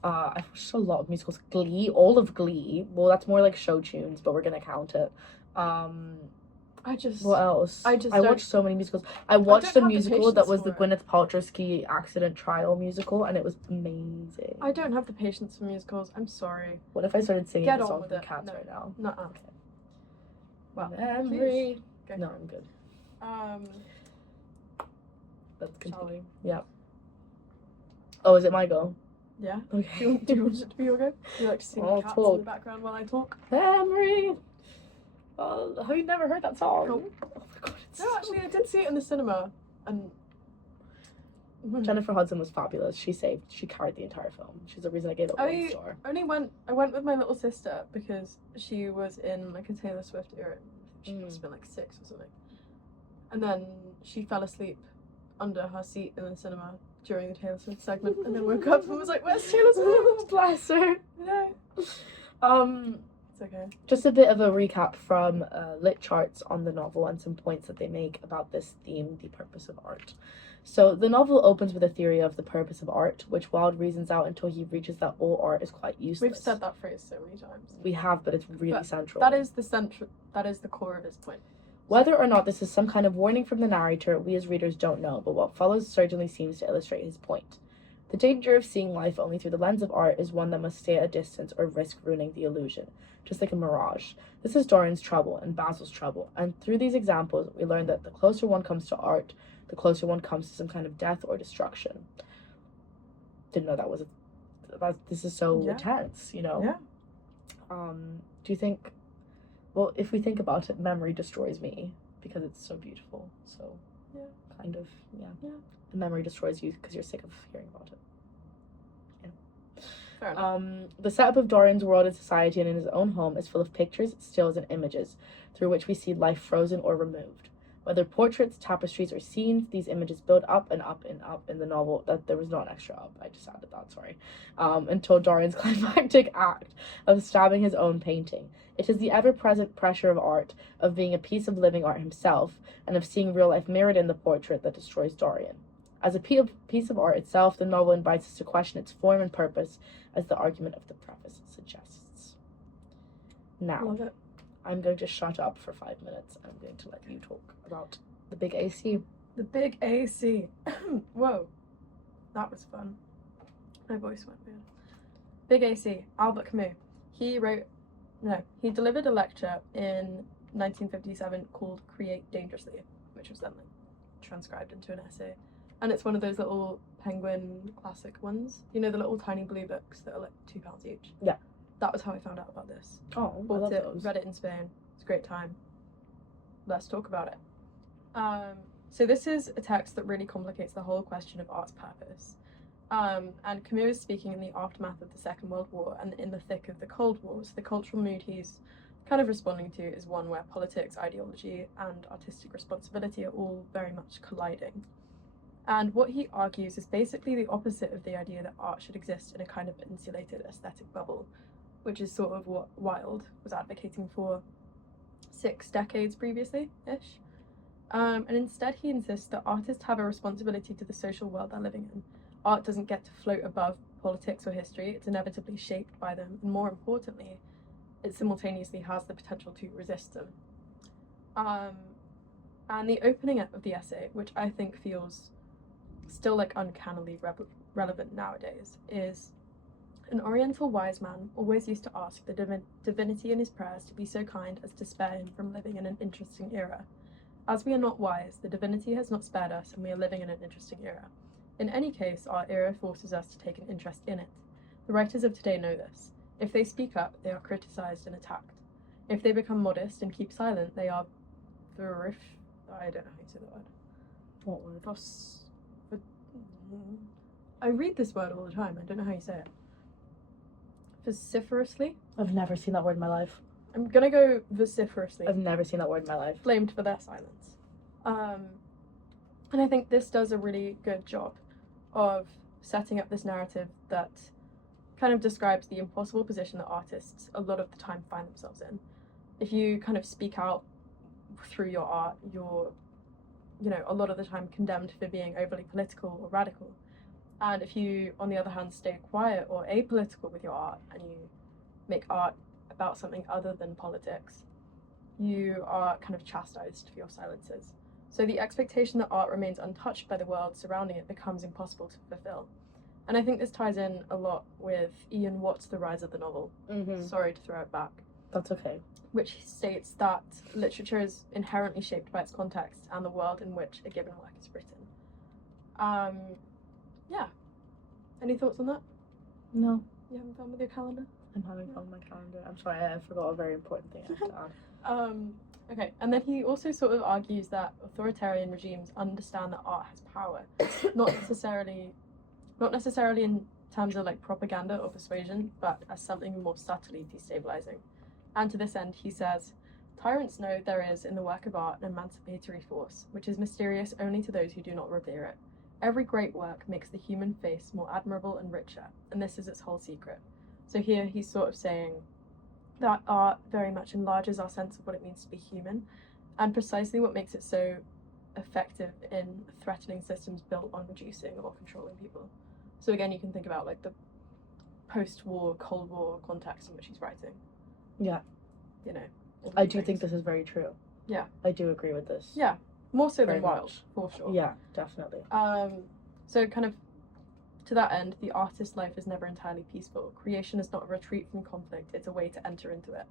I've watched a lot of musicals. Glee, all of Glee. Well, that's more like show tunes, but we're gonna count it. What else? I watched so many musicals. I watched the don't have the musical that patience was the for it. Gwyneth Paltrow ski accident trial musical, and it was amazing. I don't have the patience for musicals. I'm sorry. What if I started singing Get the on song with from it. Cats No. right now? Nuh-uh. Okay. Well, Memory. Go No, for it. I'm good. Let's Shall continue. we? Yeah. Oh, is it my go? Yeah. Okay. Do you want it to be your go? Do you like to sing I'll cats in talk. the background while I talk? Memory. Oh, have you never heard that song? Nope. Oh my god, it's No, so actually, I did see it in the cinema, and Jennifer Hudson was fabulous. She carried the entire film. She's the reason I gave it one star. I went with my little sister because she was in like a Taylor Swift era. She must have been like 6 or something. And then she fell asleep under her seat in the cinema during the Taylor Swift segment, and then woke up and was like, "Where's Taylor Swift?" Bless her. No, it's okay. Just a bit of a recap from lit charts on the novel and some points that they make about this theme, the purpose of art. So the novel opens with a theory of the purpose of art, which Wilde reasons out until he reaches that all art is quite useless. We've said that phrase so many times. We have, but it's really But central. That is the core of his point. Whether or not this is some kind of warning from the narrator, we as readers don't know, but what follows certainly seems to illustrate his point. The danger of seeing life only through the lens of art is one that must stay at a distance or risk ruining the illusion, just like a mirage. This is Dorian's trouble and Basil's trouble, and through these examples, we learn that the closer one comes to art, the closer one comes to some kind of death or destruction. Didn't know that was this is so intense, you know? Yeah. Do you think, well, if we think about it, memory destroys me because it's so beautiful. So, yeah. Kind of, yeah. The memory destroys you because you're sick of hearing about it. Fair enough. The setup of Dorian's world and society and in his own home is full of pictures, stills, and images through which we see life frozen or removed. Whether portraits, tapestries, or scenes, these images build up and up and up in the novel. That there was not an extra up, I just added that, sorry. Until Dorian's climactic act of stabbing his own painting. It is the ever-present pressure of art, of being a piece of living art himself, and of seeing real life mirrored in the portrait that destroys Dorian. As a piece of art itself, the novel invites us to question its form and purpose, as the argument of the preface suggests. Now, Love it. I'm going to shut up for 5 minutes. I'm going to let you talk about the big AC. The big AC. Whoa. That was fun. My voice went weird. Big AC, Albert Camus. He delivered a lecture in 1957 called Create Dangerously, which was then transcribed into an essay. And it's one of those little Penguin classic ones. You know, the little tiny blue books that are like £2 each? Yeah. That was how I found out about this. Oh, I Bought love it, those. read it in Spain. It's a great time. Let's talk about it. So this is a text that really complicates the whole question of art's purpose. And Camus is speaking in the aftermath of the Second World War and in the thick of the Cold War. So the cultural mood he's kind of responding to is one where politics, ideology, and artistic responsibility are all very much colliding. And what he argues is basically the opposite of the idea that art should exist in a kind of insulated aesthetic bubble, which is sort of what Wilde was advocating for 6 decades previously-ish. And instead he insists that artists have a responsibility to the social world they're living in. Art doesn't get to float above politics or history, it's inevitably shaped by them, and more importantly, it simultaneously has the potential to resist them. And the opening of the essay, which I think feels still like uncannily relevant nowadays, is: an oriental wise man always used to ask the divinity in his prayers to be so kind as to spare him from living in an interesting era. As we are not wise, the divinity has not spared us, and we are living in an interesting era. In any case, our era forces us to take an interest in it. The writers of today know this. If they speak up, they are criticized and attacked. If they become modest and keep silent, they are I don't know how you say the word. What word? I read this word all the time. I don't know how you say it. Vociferously? I've never seen that word in my life. I'm gonna go vociferously. I've never seen that word in my life. Blamed for their silence. And I think this does a really good job of setting up this narrative that kind of describes the impossible position that artists a lot of the time find themselves in. If you kind of speak out through your art, you're, a lot of the time condemned for being overly political or radical. And if you, on the other hand, stay quiet or apolitical with your art and you make art about something other than politics, you are kind of chastised for your silences. So the expectation that art remains untouched by the world surrounding it becomes impossible to fulfill. And I think this ties in a lot with Ian Watt's The Rise of the Novel. Mm-hmm. Sorry to throw it back. That's okay. Which states that literature is inherently shaped by its context and the world in which a given work is written. Yeah. Any thoughts on that? No. You having fun with your calendar? I'm having fun with my calendar. I'm sorry, I forgot a very important thing I have to add. Okay, and then he also sort of argues that authoritarian regimes understand that art has power, not necessarily in terms of like propaganda or persuasion, but as something more subtly destabilizing. And to this end, he says, "Tyrants know there is in the work of art an emancipatory force, which is mysterious only to those who do not revere it. every great work makes the human face more admirable and richer, and this is its whole secret. So here he's sort of saying that art very much enlarges our sense of what it means to be human, and precisely what makes it so effective in threatening systems built on reducing or controlling people. So again, you can think about like the post-war, Cold War context in which he's writing. Yeah. You know. I do think this is very true. Yeah. I do agree with this. Yeah. More so Very than Wilde, much. for sure. Yeah, definitely. So kind of to that end, the artist's life is never entirely peaceful. Creation is not a retreat from conflict, it's a way to enter into it.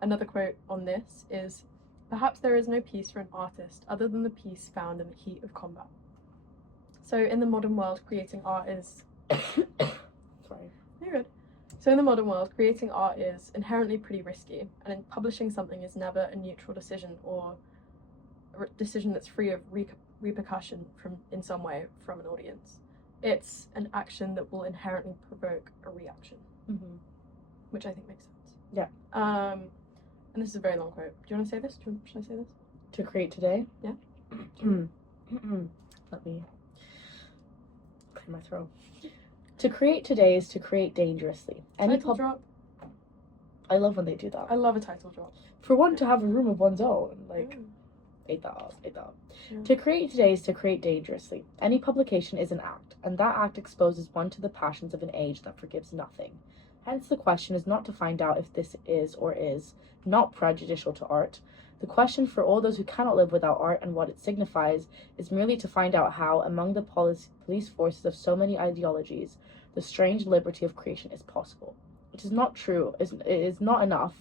Another quote on this is, "Perhaps there is no peace for an artist other than the peace found in the heat of combat." So in the modern world, creating art is... Sorry. You're good. So in the modern world, creating art is inherently pretty risky, and in publishing something is never a neutral decision or a decision that's free of repercussion in some way from an audience. It's an action that will inherently provoke a reaction, which I think makes sense. Yeah. And this is a very long quote. Do you want to say this? Should I say this? To create today? Yeah. Let me clear my throat. To create today is to create dangerously. Title drop. I love when they do that. I love a title drop. For one to have a room of one's own, like, ate that up. Yeah. To create today is to create dangerously. Any publication is an act, and that act exposes one to the passions of an age that forgives nothing. Hence the question is not to find out if this is or is not prejudicial to art. The question for all those who cannot live without art and what it signifies is merely to find out how, among the police forces of so many ideologies, the strange liberty of creation is possible. It is not true, it is not enough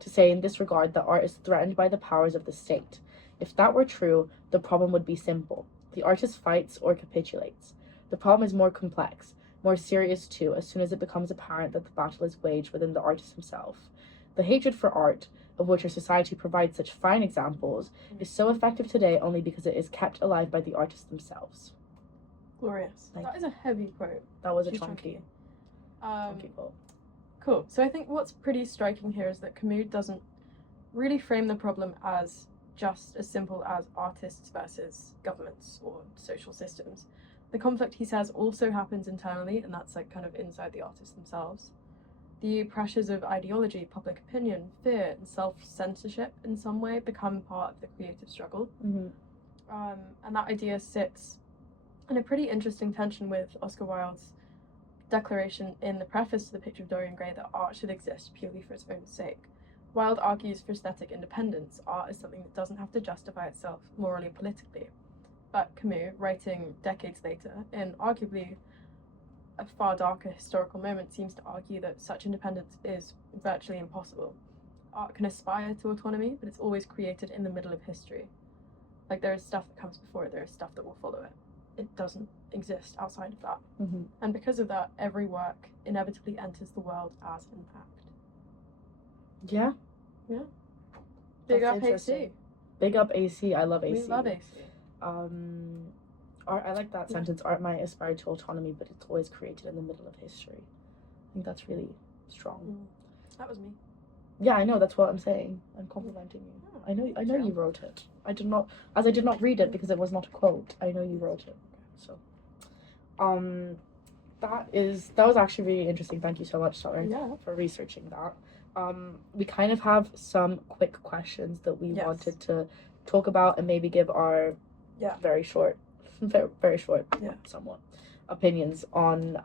to say in this regard that art is threatened by the powers of the state. If that were true, the problem would be simple. The artist fights or capitulates. The problem is more complex, more serious too, as soon as it becomes apparent that the battle is waged within the artist himself. The hatred for art, of which our society provides such fine examples, is so effective today only because it is kept alive by the artists themselves. Glorious. That is a heavy quote. That was a She's chunky quote. Cool. So I think what's pretty striking here is that Camus doesn't really frame the problem as just as simple as artists versus governments or social systems. The conflict, he says, also happens internally, and that's like kind of inside the artists themselves. The pressures of ideology, public opinion, fear, and self-censorship in some way become part of the creative struggle. And that idea sits in a pretty interesting tension with Oscar Wilde's declaration in the preface to The Picture of Dorian Gray that art should exist purely for its own sake. Wilde argues for aesthetic independence. Art is something that doesn't have to justify itself morally and politically. But Camus, writing decades later, in arguably a far darker historical moment, seems to argue that such independence is virtually impossible. Art can aspire to autonomy, but it's always created in the middle of history. Like, there is stuff that comes before it, there is stuff that will follow it. It doesn't exist outside of that. And because of that, every work inevitably enters the world as an act. Yeah. Big up AC. Big up AC. I love AC. We love AC. Art, I like that sentence. Art might aspire to autonomy, but it's always created in the middle of history. I think that's really strong. That was me. Yeah, I know. That's what I'm saying. I'm complimenting you. Oh, I know you wrote it. I did not read it because it was not a quote. I know you wrote it. So, that was actually really interesting. Thank you so much, Sarah, for researching that. We kind of have some quick questions that we wanted to talk about and maybe give our very short, somewhat opinions on.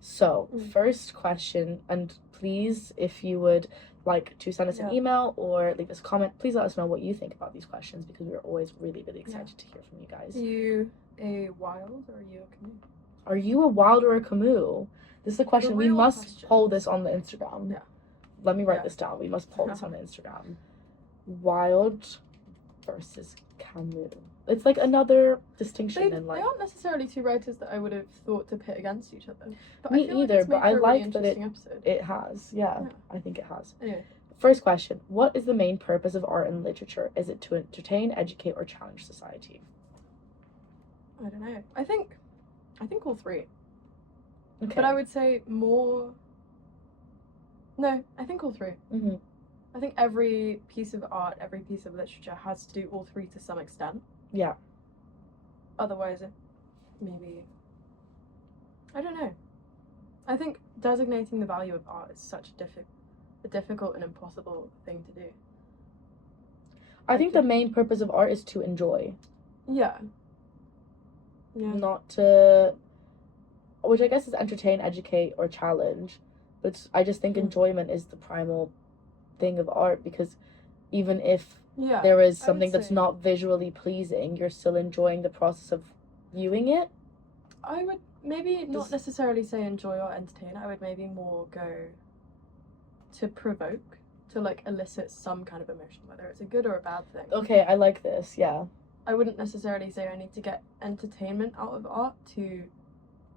So, first question, and please, if you would like to send us an email or leave us a comment, please let us know what you think about these questions, because we're always really, really excited to hear from you guys. Are you a Wilde or are you a Camus? Are you a Wilde or a Camus? This is a question. We must poll this on the Instagram. Yeah. Let me write this down. We must poll this on the Instagram. Wilde versus Camus. It's like another distinction in life. They aren't necessarily two writers that I would have thought to pit against each other. But Me I feel either, like it's but made I for a like really that interesting it has. Yeah, I think it has. Anyway. First question. What is the main purpose of art and literature? Is it to entertain, educate, or challenge society? I don't know. I think all three. Okay. But I would say more... No, I think all three. I think every piece of art, every piece of literature has to do all three to some extent. Yeah. otherwise it maybe, I don't know. I think designating the value of art is such a difficult and impossible thing to do. I think the main purpose of art is to enjoy. Yeah. Yeah. Not to, which I guess is entertain, educate, or challenge. But I just think enjoyment is the primal thing of art, because even if there is something that's not visually pleasing, you're still enjoying the process of viewing it. I would maybe not necessarily say enjoy or entertain. I would maybe more go to provoke, to like elicit some kind of emotion, whether it's a good or a bad thing. Okay, I like this, yeah. I wouldn't necessarily say I need to get entertainment out of art to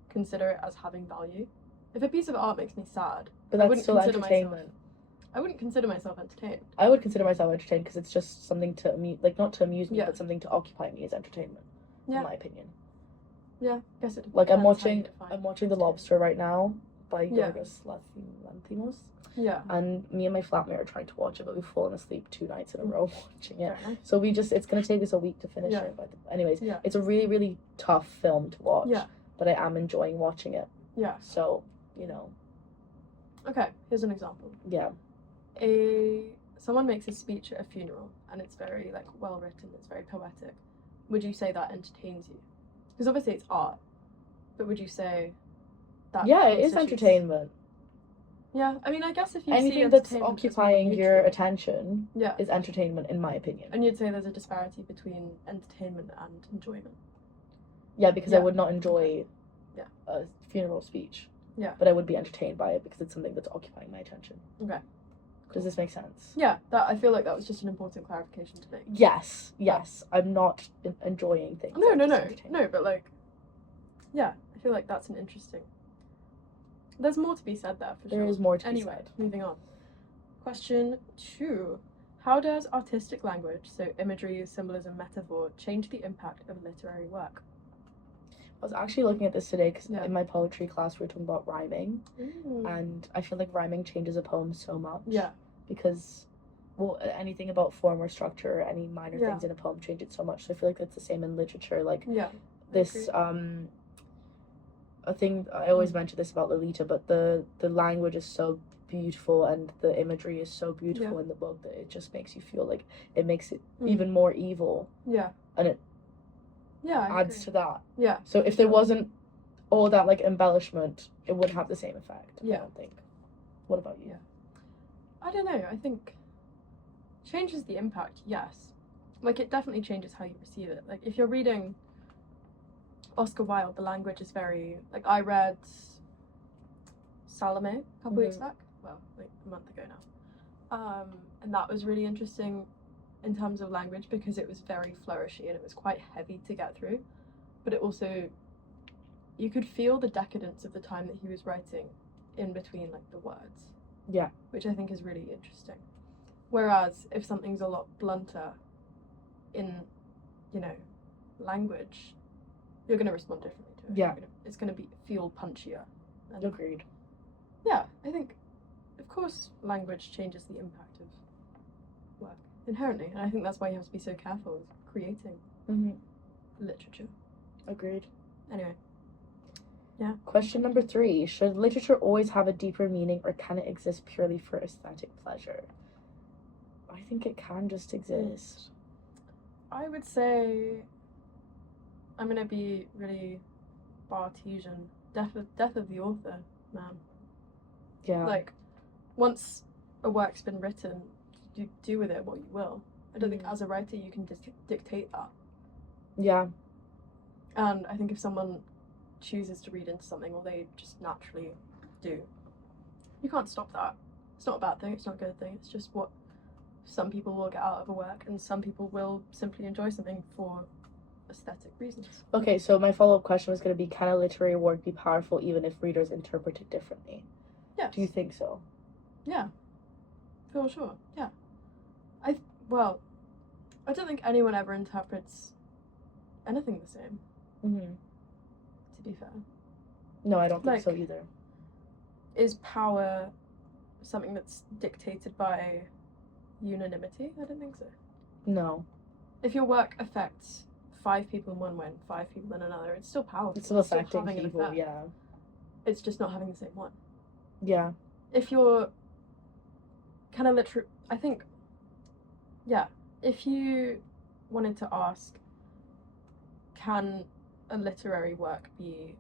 consider it as having value. If a piece of art makes me sad, but that's still entertainment. I wouldn't consider myself entertained. I would consider myself entertained because it's just something to amuse, like not to amuse me, but something to occupy me as entertainment. In my opinion. Yeah, I guess it. Like I'm watching The Lobster right now by Yorgos Lanthimos. Yeah. And me and my flatmate are trying to watch it, but we've fallen asleep 2 nights in a row watching it. So it's gonna take us a week to finish it. But anyways, it's a really, really tough film to watch. Yeah. But I am enjoying watching it. Yeah. So, you know. Okay, here's an example. Yeah. Someone makes a speech at a funeral and it's very like well written, it's very poetic. Would you say that entertains you? Because obviously it's art, but would you say that? Yeah, it is entertainment. Yeah, I mean, I guess if you anything that's occupying your attention is entertainment, in my opinion. And you'd say there's a disparity between entertainment and enjoyment. Yeah, because I would not enjoy a funeral speech. Yeah. But I would be entertained by it because it's something that's occupying my attention. Okay. Does this make sense? Yeah, I feel like that was just an important clarification to make. Yes. I'm not enjoying things. No, but like, yeah, I feel like that's an interesting. There's more to be said there, for sure. There is more to be said. Anyway, moving on. Question 2. How does artistic language, so imagery, symbolism, metaphor, change the impact of literary work? I was actually looking at this today because in my poetry class we were talking about rhyming. And I feel like rhyming changes a poem so much. Yeah. Because, well, anything about form or structure, or any minor things in a poem change it so much. So I feel like that's the same in literature. Like, this, a thing, I always mention this about Lolita, but the language is so beautiful and the imagery is so beautiful in the book that it just makes you feel like it makes it even more evil. Yeah. And it adds to that. Yeah. So if there wasn't all that like embellishment, it wouldn't have the same effect. I don't think. What about you? I don't know. I think changes the impact. Yes. Like it definitely changes how you receive it. Like if you're reading Oscar Wilde, the language is very like I read Salome a couple weeks back. Well, like a month ago now. And that was really interesting in terms of language because it was very flourishy and it was quite heavy to get through, but it also, you could feel the decadence of the time that he was writing in between like the words. Yeah. Which I think is really interesting. Whereas if something's a lot blunter in, language, you're going to respond differently to it. Yeah. It's going to feel punchier. And agreed. Yeah, I think, of course, language changes the impact of work inherently, and I think that's why you have to be so careful with creating literature. Agreed. Anyway. Yeah. Question number 3. Should literature always have a deeper meaning, or can it exist purely for aesthetic pleasure? I think it can just exist. I would say, I'm going to be really Bartesian. Death of the author, man. Yeah. Like, once a work's been written, you do with it what you will. I don't think as a writer you can dictate that. Yeah. And I think if someone chooses to read into something, or they just naturally do, you can't stop that. It's not a bad thing, it's not a good thing, it's just what some people will get out of a work, and some people will simply enjoy something for aesthetic reasons. Okay, so my follow-up question was going to be, can a literary work be powerful even if readers interpret it differently? Yes. Do you think so? Yeah. For sure, yeah. I don't think anyone ever interprets anything the same. To be fair. No, I don't think so either. Is power something that's dictated by unanimity? I don't think so. No. If your work affects 5 people in one way and 5 people in another, it's still powerful. It's still affecting having an people, effect. yeah. It's just not having the same one. Yeah. If you're kind of I think, yeah, if you wanted to ask, can a literary work be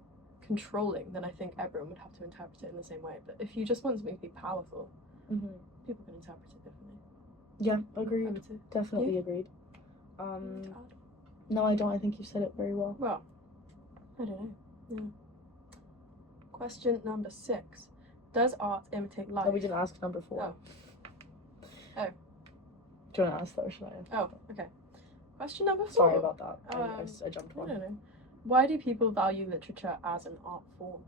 controlling, then I think everyone would have to interpret it in the same way. But if you just want something to be powerful, Mm-hmm. people can interpret it differently. Yeah, I agreed. would say. Definitely You? agreed. Anything to add? No, I don't. I think you said it very well. Well, I don't know. Yeah. Question number 6. Does art imitate life? No, we didn't ask number 4. Oh. Oh. Do you want to ask that or should I? Oh, okay. Question number 4. Sorry about that. I jumped I one. don't know. Why do people value literature as an art form?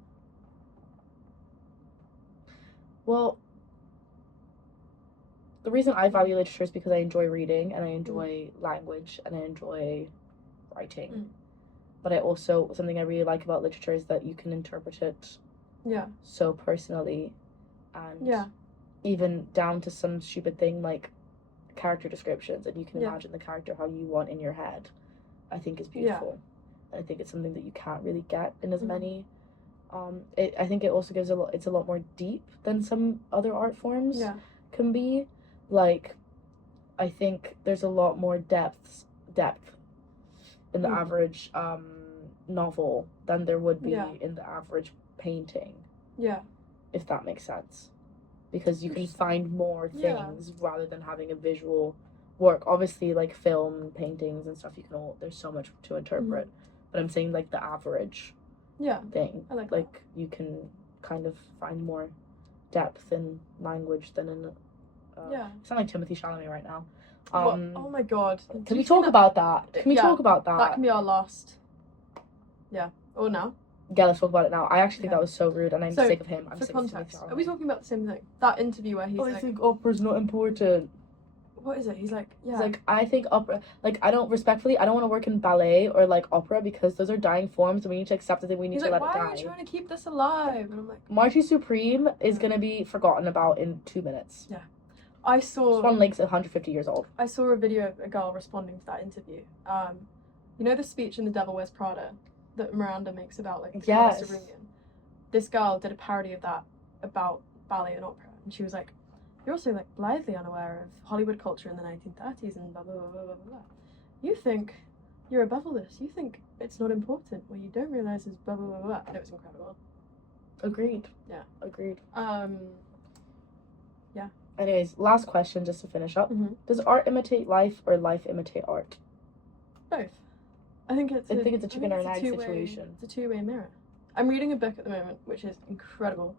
Well, the reason I value literature is because I enjoy reading and I enjoy language and I enjoy writing. Mm. But I also, something I really like about literature is that you can interpret it Yeah. so personally and Yeah. even down to some stupid thing like character descriptions, and you can Yeah. imagine the character how you want in your head. I think is beautiful. And I think it's something that you can't really get in as Mhm. many. I think it also gives it's a lot more deep than some other art forms Yeah. can be. Like, I think there's a lot more depth in the Mm. average novel than there would be Yeah. in the average painting, Yeah. if that makes sense. Because you can find more Yeah. things rather than having a visual work. Obviously, like film, paintings, and stuff, there's so much to interpret. But I'm saying, like, the average Yeah. thing. I like Like, you can kind of find more depth in language than in. Yeah. I sound like Timothy Chalamet right now. Oh my god. Can we talk about that? Can we Yeah, talk about that? That can be our last. Yeah. Or now. Yeah, let's talk about it now. I actually think Okay. that was so rude, and I'm So, sick of him. I'm For sick of Timothy context, Chalamet. are we talking about the same thing? That interview where he's I like, think opera's not important. what is it? He's like, yeah. It's like, I think opera, like, I don't want to work in ballet or, like, opera because those are dying forms and we need to accept that we need He's to like, let why it are die. you trying to keep this alive? And I'm like, Marty Supreme is going to be forgotten about in 2 minutes. I This saw one link's 150 years old. a video of a girl responding to that interview. You know the speech in The Devil Wears Prada that Miranda makes about, like, the Yes. Goddess of Reunion? This girl did a parody of that about ballet and opera, and she was like, you're also, like, blithely unaware of Hollywood culture in the 1930s and blah, blah, blah, blah, blah, blah. You think you're above all this. You think it's not important. What you don't realize is blah, blah, blah, blah. And it was incredible. Agreed. Yeah. Agreed. Yeah. Anyways, last question just to finish up. Mhm. Does art imitate life or life imitate art? Both. I think it's a chicken or an egg two-way- situation. It's a two-way mirror. I'm reading a book at the moment, which is incredible.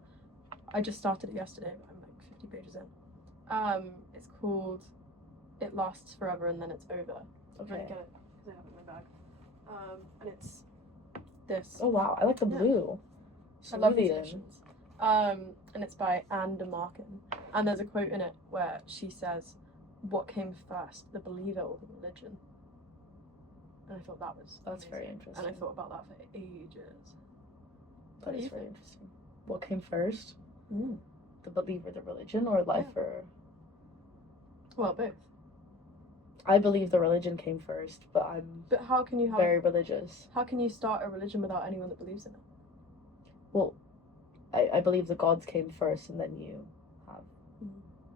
I just started it yesterday, but I'm like 50 pages in. It's called It Lasts Forever and Then It's Over. I'm trying to get it because I have it in my bag. And it's this. Oh wow, I like the Yeah. blue. I love these Cerulean. editions. And it's by Anne de Marken. And there's a quote in it where she says, what came first, the believer or the religion? And I thought that's That's very amazing. interesting. And I thought about that for ages. That What do is you very think? interesting. What came first? Mm. The believer, the religion, or life or... Well, both. I believe the religion came first, but I'm But how can you have very religious. how can you start a religion without anyone that believes in it? Well, I believe the gods came first and then you have Mhm.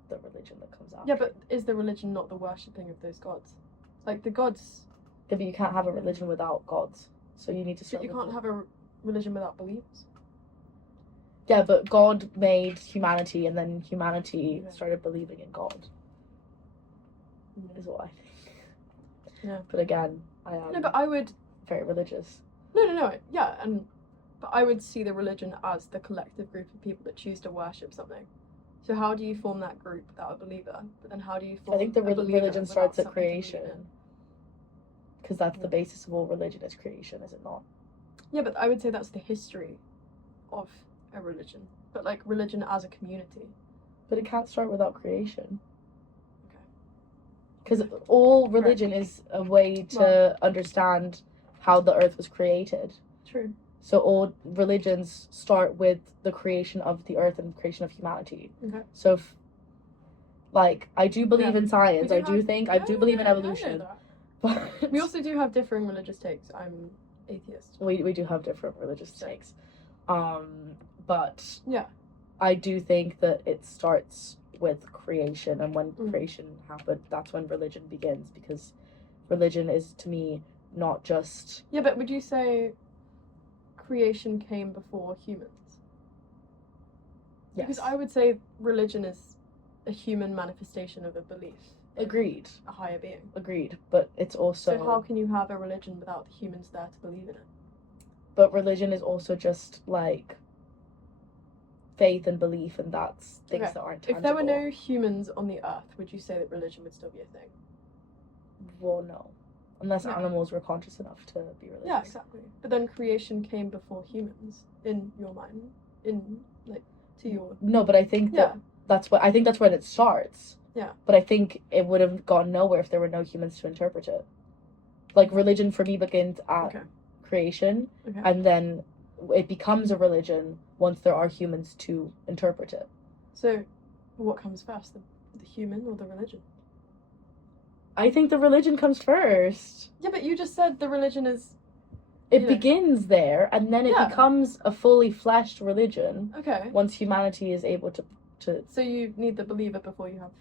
the religion that comes after. Yeah, but is the religion not the worshipping of those gods? Like the gods, Yeah, but you can't have a religion without gods. So you need to but start you with can't have a religion without beliefs. Yeah, but God made humanity and then humanity Yeah. started believing in God, is what I think. Yeah. But again, I am No, but I would very religious. no, yeah, but I would see the religion as the collective group of people that choose to worship something. So how do you form that group without a believer? But then how do you form I think the a believer religion without starts at something to believe creation. in? Because that's the Yeah. basis of all religion is creation, is it not? Yeah, but I would say that's the history of a religion. But like religion as a community. But it can't start without creation. Okay. Because all religion is a way to understand how the earth was created. True. So all religions start with the creation of the earth and creation of humanity. Okay. So if, like, I do believe in science. I do have- think I do believe in I know evolution. that. But We also do have differing religious takes. I'm atheist. we do have different religious takes. But Yeah. I do think that it starts with creation, and when Mm. creation happened, that's when religion begins, because religion is, to me, not just... Yeah, but would you say creation came before humans? Yes. Because I would say religion is a human manifestation of a belief. in Agreed. A higher being. Agreed. But it's also... So how can you have a religion without the humans there to believe in it? But religion is also just, like, faith and belief, and that's things Okay. that aren't tangible. If there were no humans on the earth, would you say that religion would still be a thing? Well, no. Unless No. animals were conscious enough to be religious. Yeah, exactly. But then creation came before humans, in your mind. To your... No, but I think that Yeah. that's when it starts. Yeah. But I think it would have gone nowhere if there were no humans to interpret it. Like, religion for me begins at Okay. creation, Okay. and then it becomes a religion once there are humans to interpret it. So, what comes first, the human or the religion? I think the religion comes first. Yeah, but you just said the religion is... It Yeah. begins there, and then it Yeah. becomes a fully fleshed religion Okay. once humanity is able to So you need the believer before you have...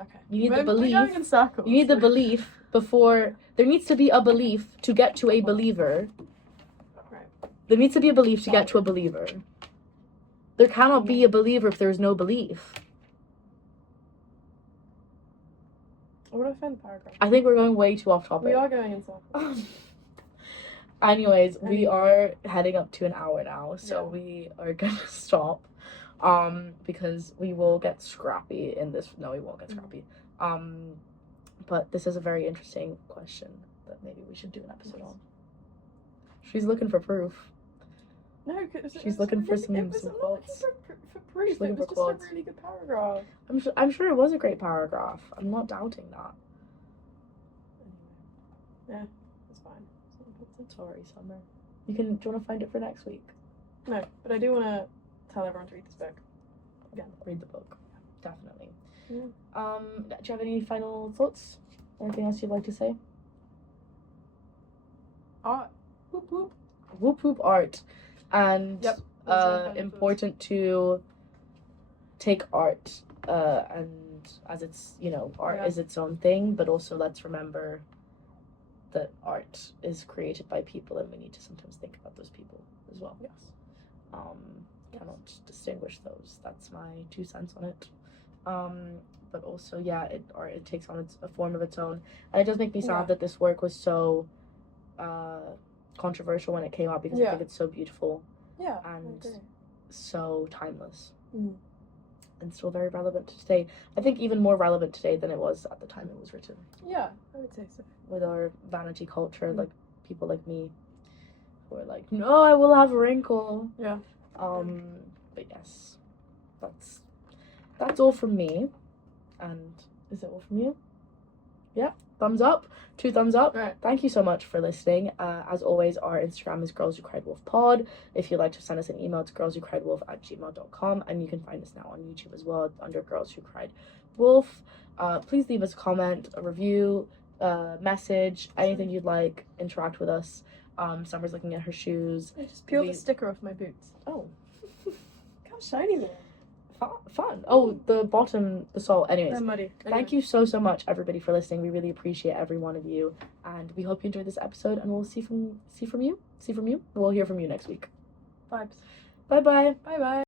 Okay. You need the We're belief. going in circles. You need the belief before... There needs to be a belief to get to a believer. Right. There needs to be a belief to get to a believer. There cannot be a believer if there is no belief. I want to find the paragraph. I think we're going way too off topic. We are going in circles. Anyways, we Anyway. are heading up to an hour now, so Yeah. we are gonna stop. Because we will get scrappy in this. No, we won't get scrappy. But this is a very interesting question that maybe we should do an episode on. She's looking for proof. No, because She's looking for some I'm not quotes. looking for proof. She's looking It was for just quotes. a really good paragraph. I'm sure it was a great paragraph. I'm not doubting that. Yeah, it's fine. Sorry, Summer. Do you want to find it for next week? No, but I do want to tell everyone to read this book. Again, read the book. Definitely. Yeah. Do you have any final thoughts? Anything else you'd like to say? Art. Whoop whoop. Whoop whoop art. And Yep. Those are my final important to take art and as it's, art Yeah. is its own thing, but also let's remember that art is created by people, and we need to sometimes think about those people as well. Yes. Cannot distinguish those. That's my 2 cents on it. But also, yeah, it takes on a form of its own, and it does make me sad Yeah. that this work was so controversial when it came out, because I Yeah. think it's so beautiful Yeah. and I agree. so timeless, Mm. and still very relevant to today. I think even more relevant today than it was at the time it was written. Yeah, I would say so. With our vanity culture, Mm. like people like me, who are like, no, I will have a wrinkle. Yeah. But yes, that's all from me. And is it all from you? Yeah, thumbs up, 2 thumbs up. Right. Thank you so much for listening. As always, our Instagram is Girls Who Cried Wolf Pod. If you'd like to send us an email, it's girlswhocriedwolf@gmail.com, and you can find us now on YouTube as well under Girls Who Cried Wolf. Please leave us a comment, a review, message, anything you'd like. Interact with us. Summer's looking at her shoes. I just peeled We- the sticker off my boots. Oh, Look how shiny they are. fun. Oh, the bottom, the sole. Anyways, They're muddy. thank you so much, everybody, for listening. We really appreciate every one of you, and we hope you enjoyed this episode. And we'll see from you. We'll hear from you next week. Vibes. Bye bye. Bye bye.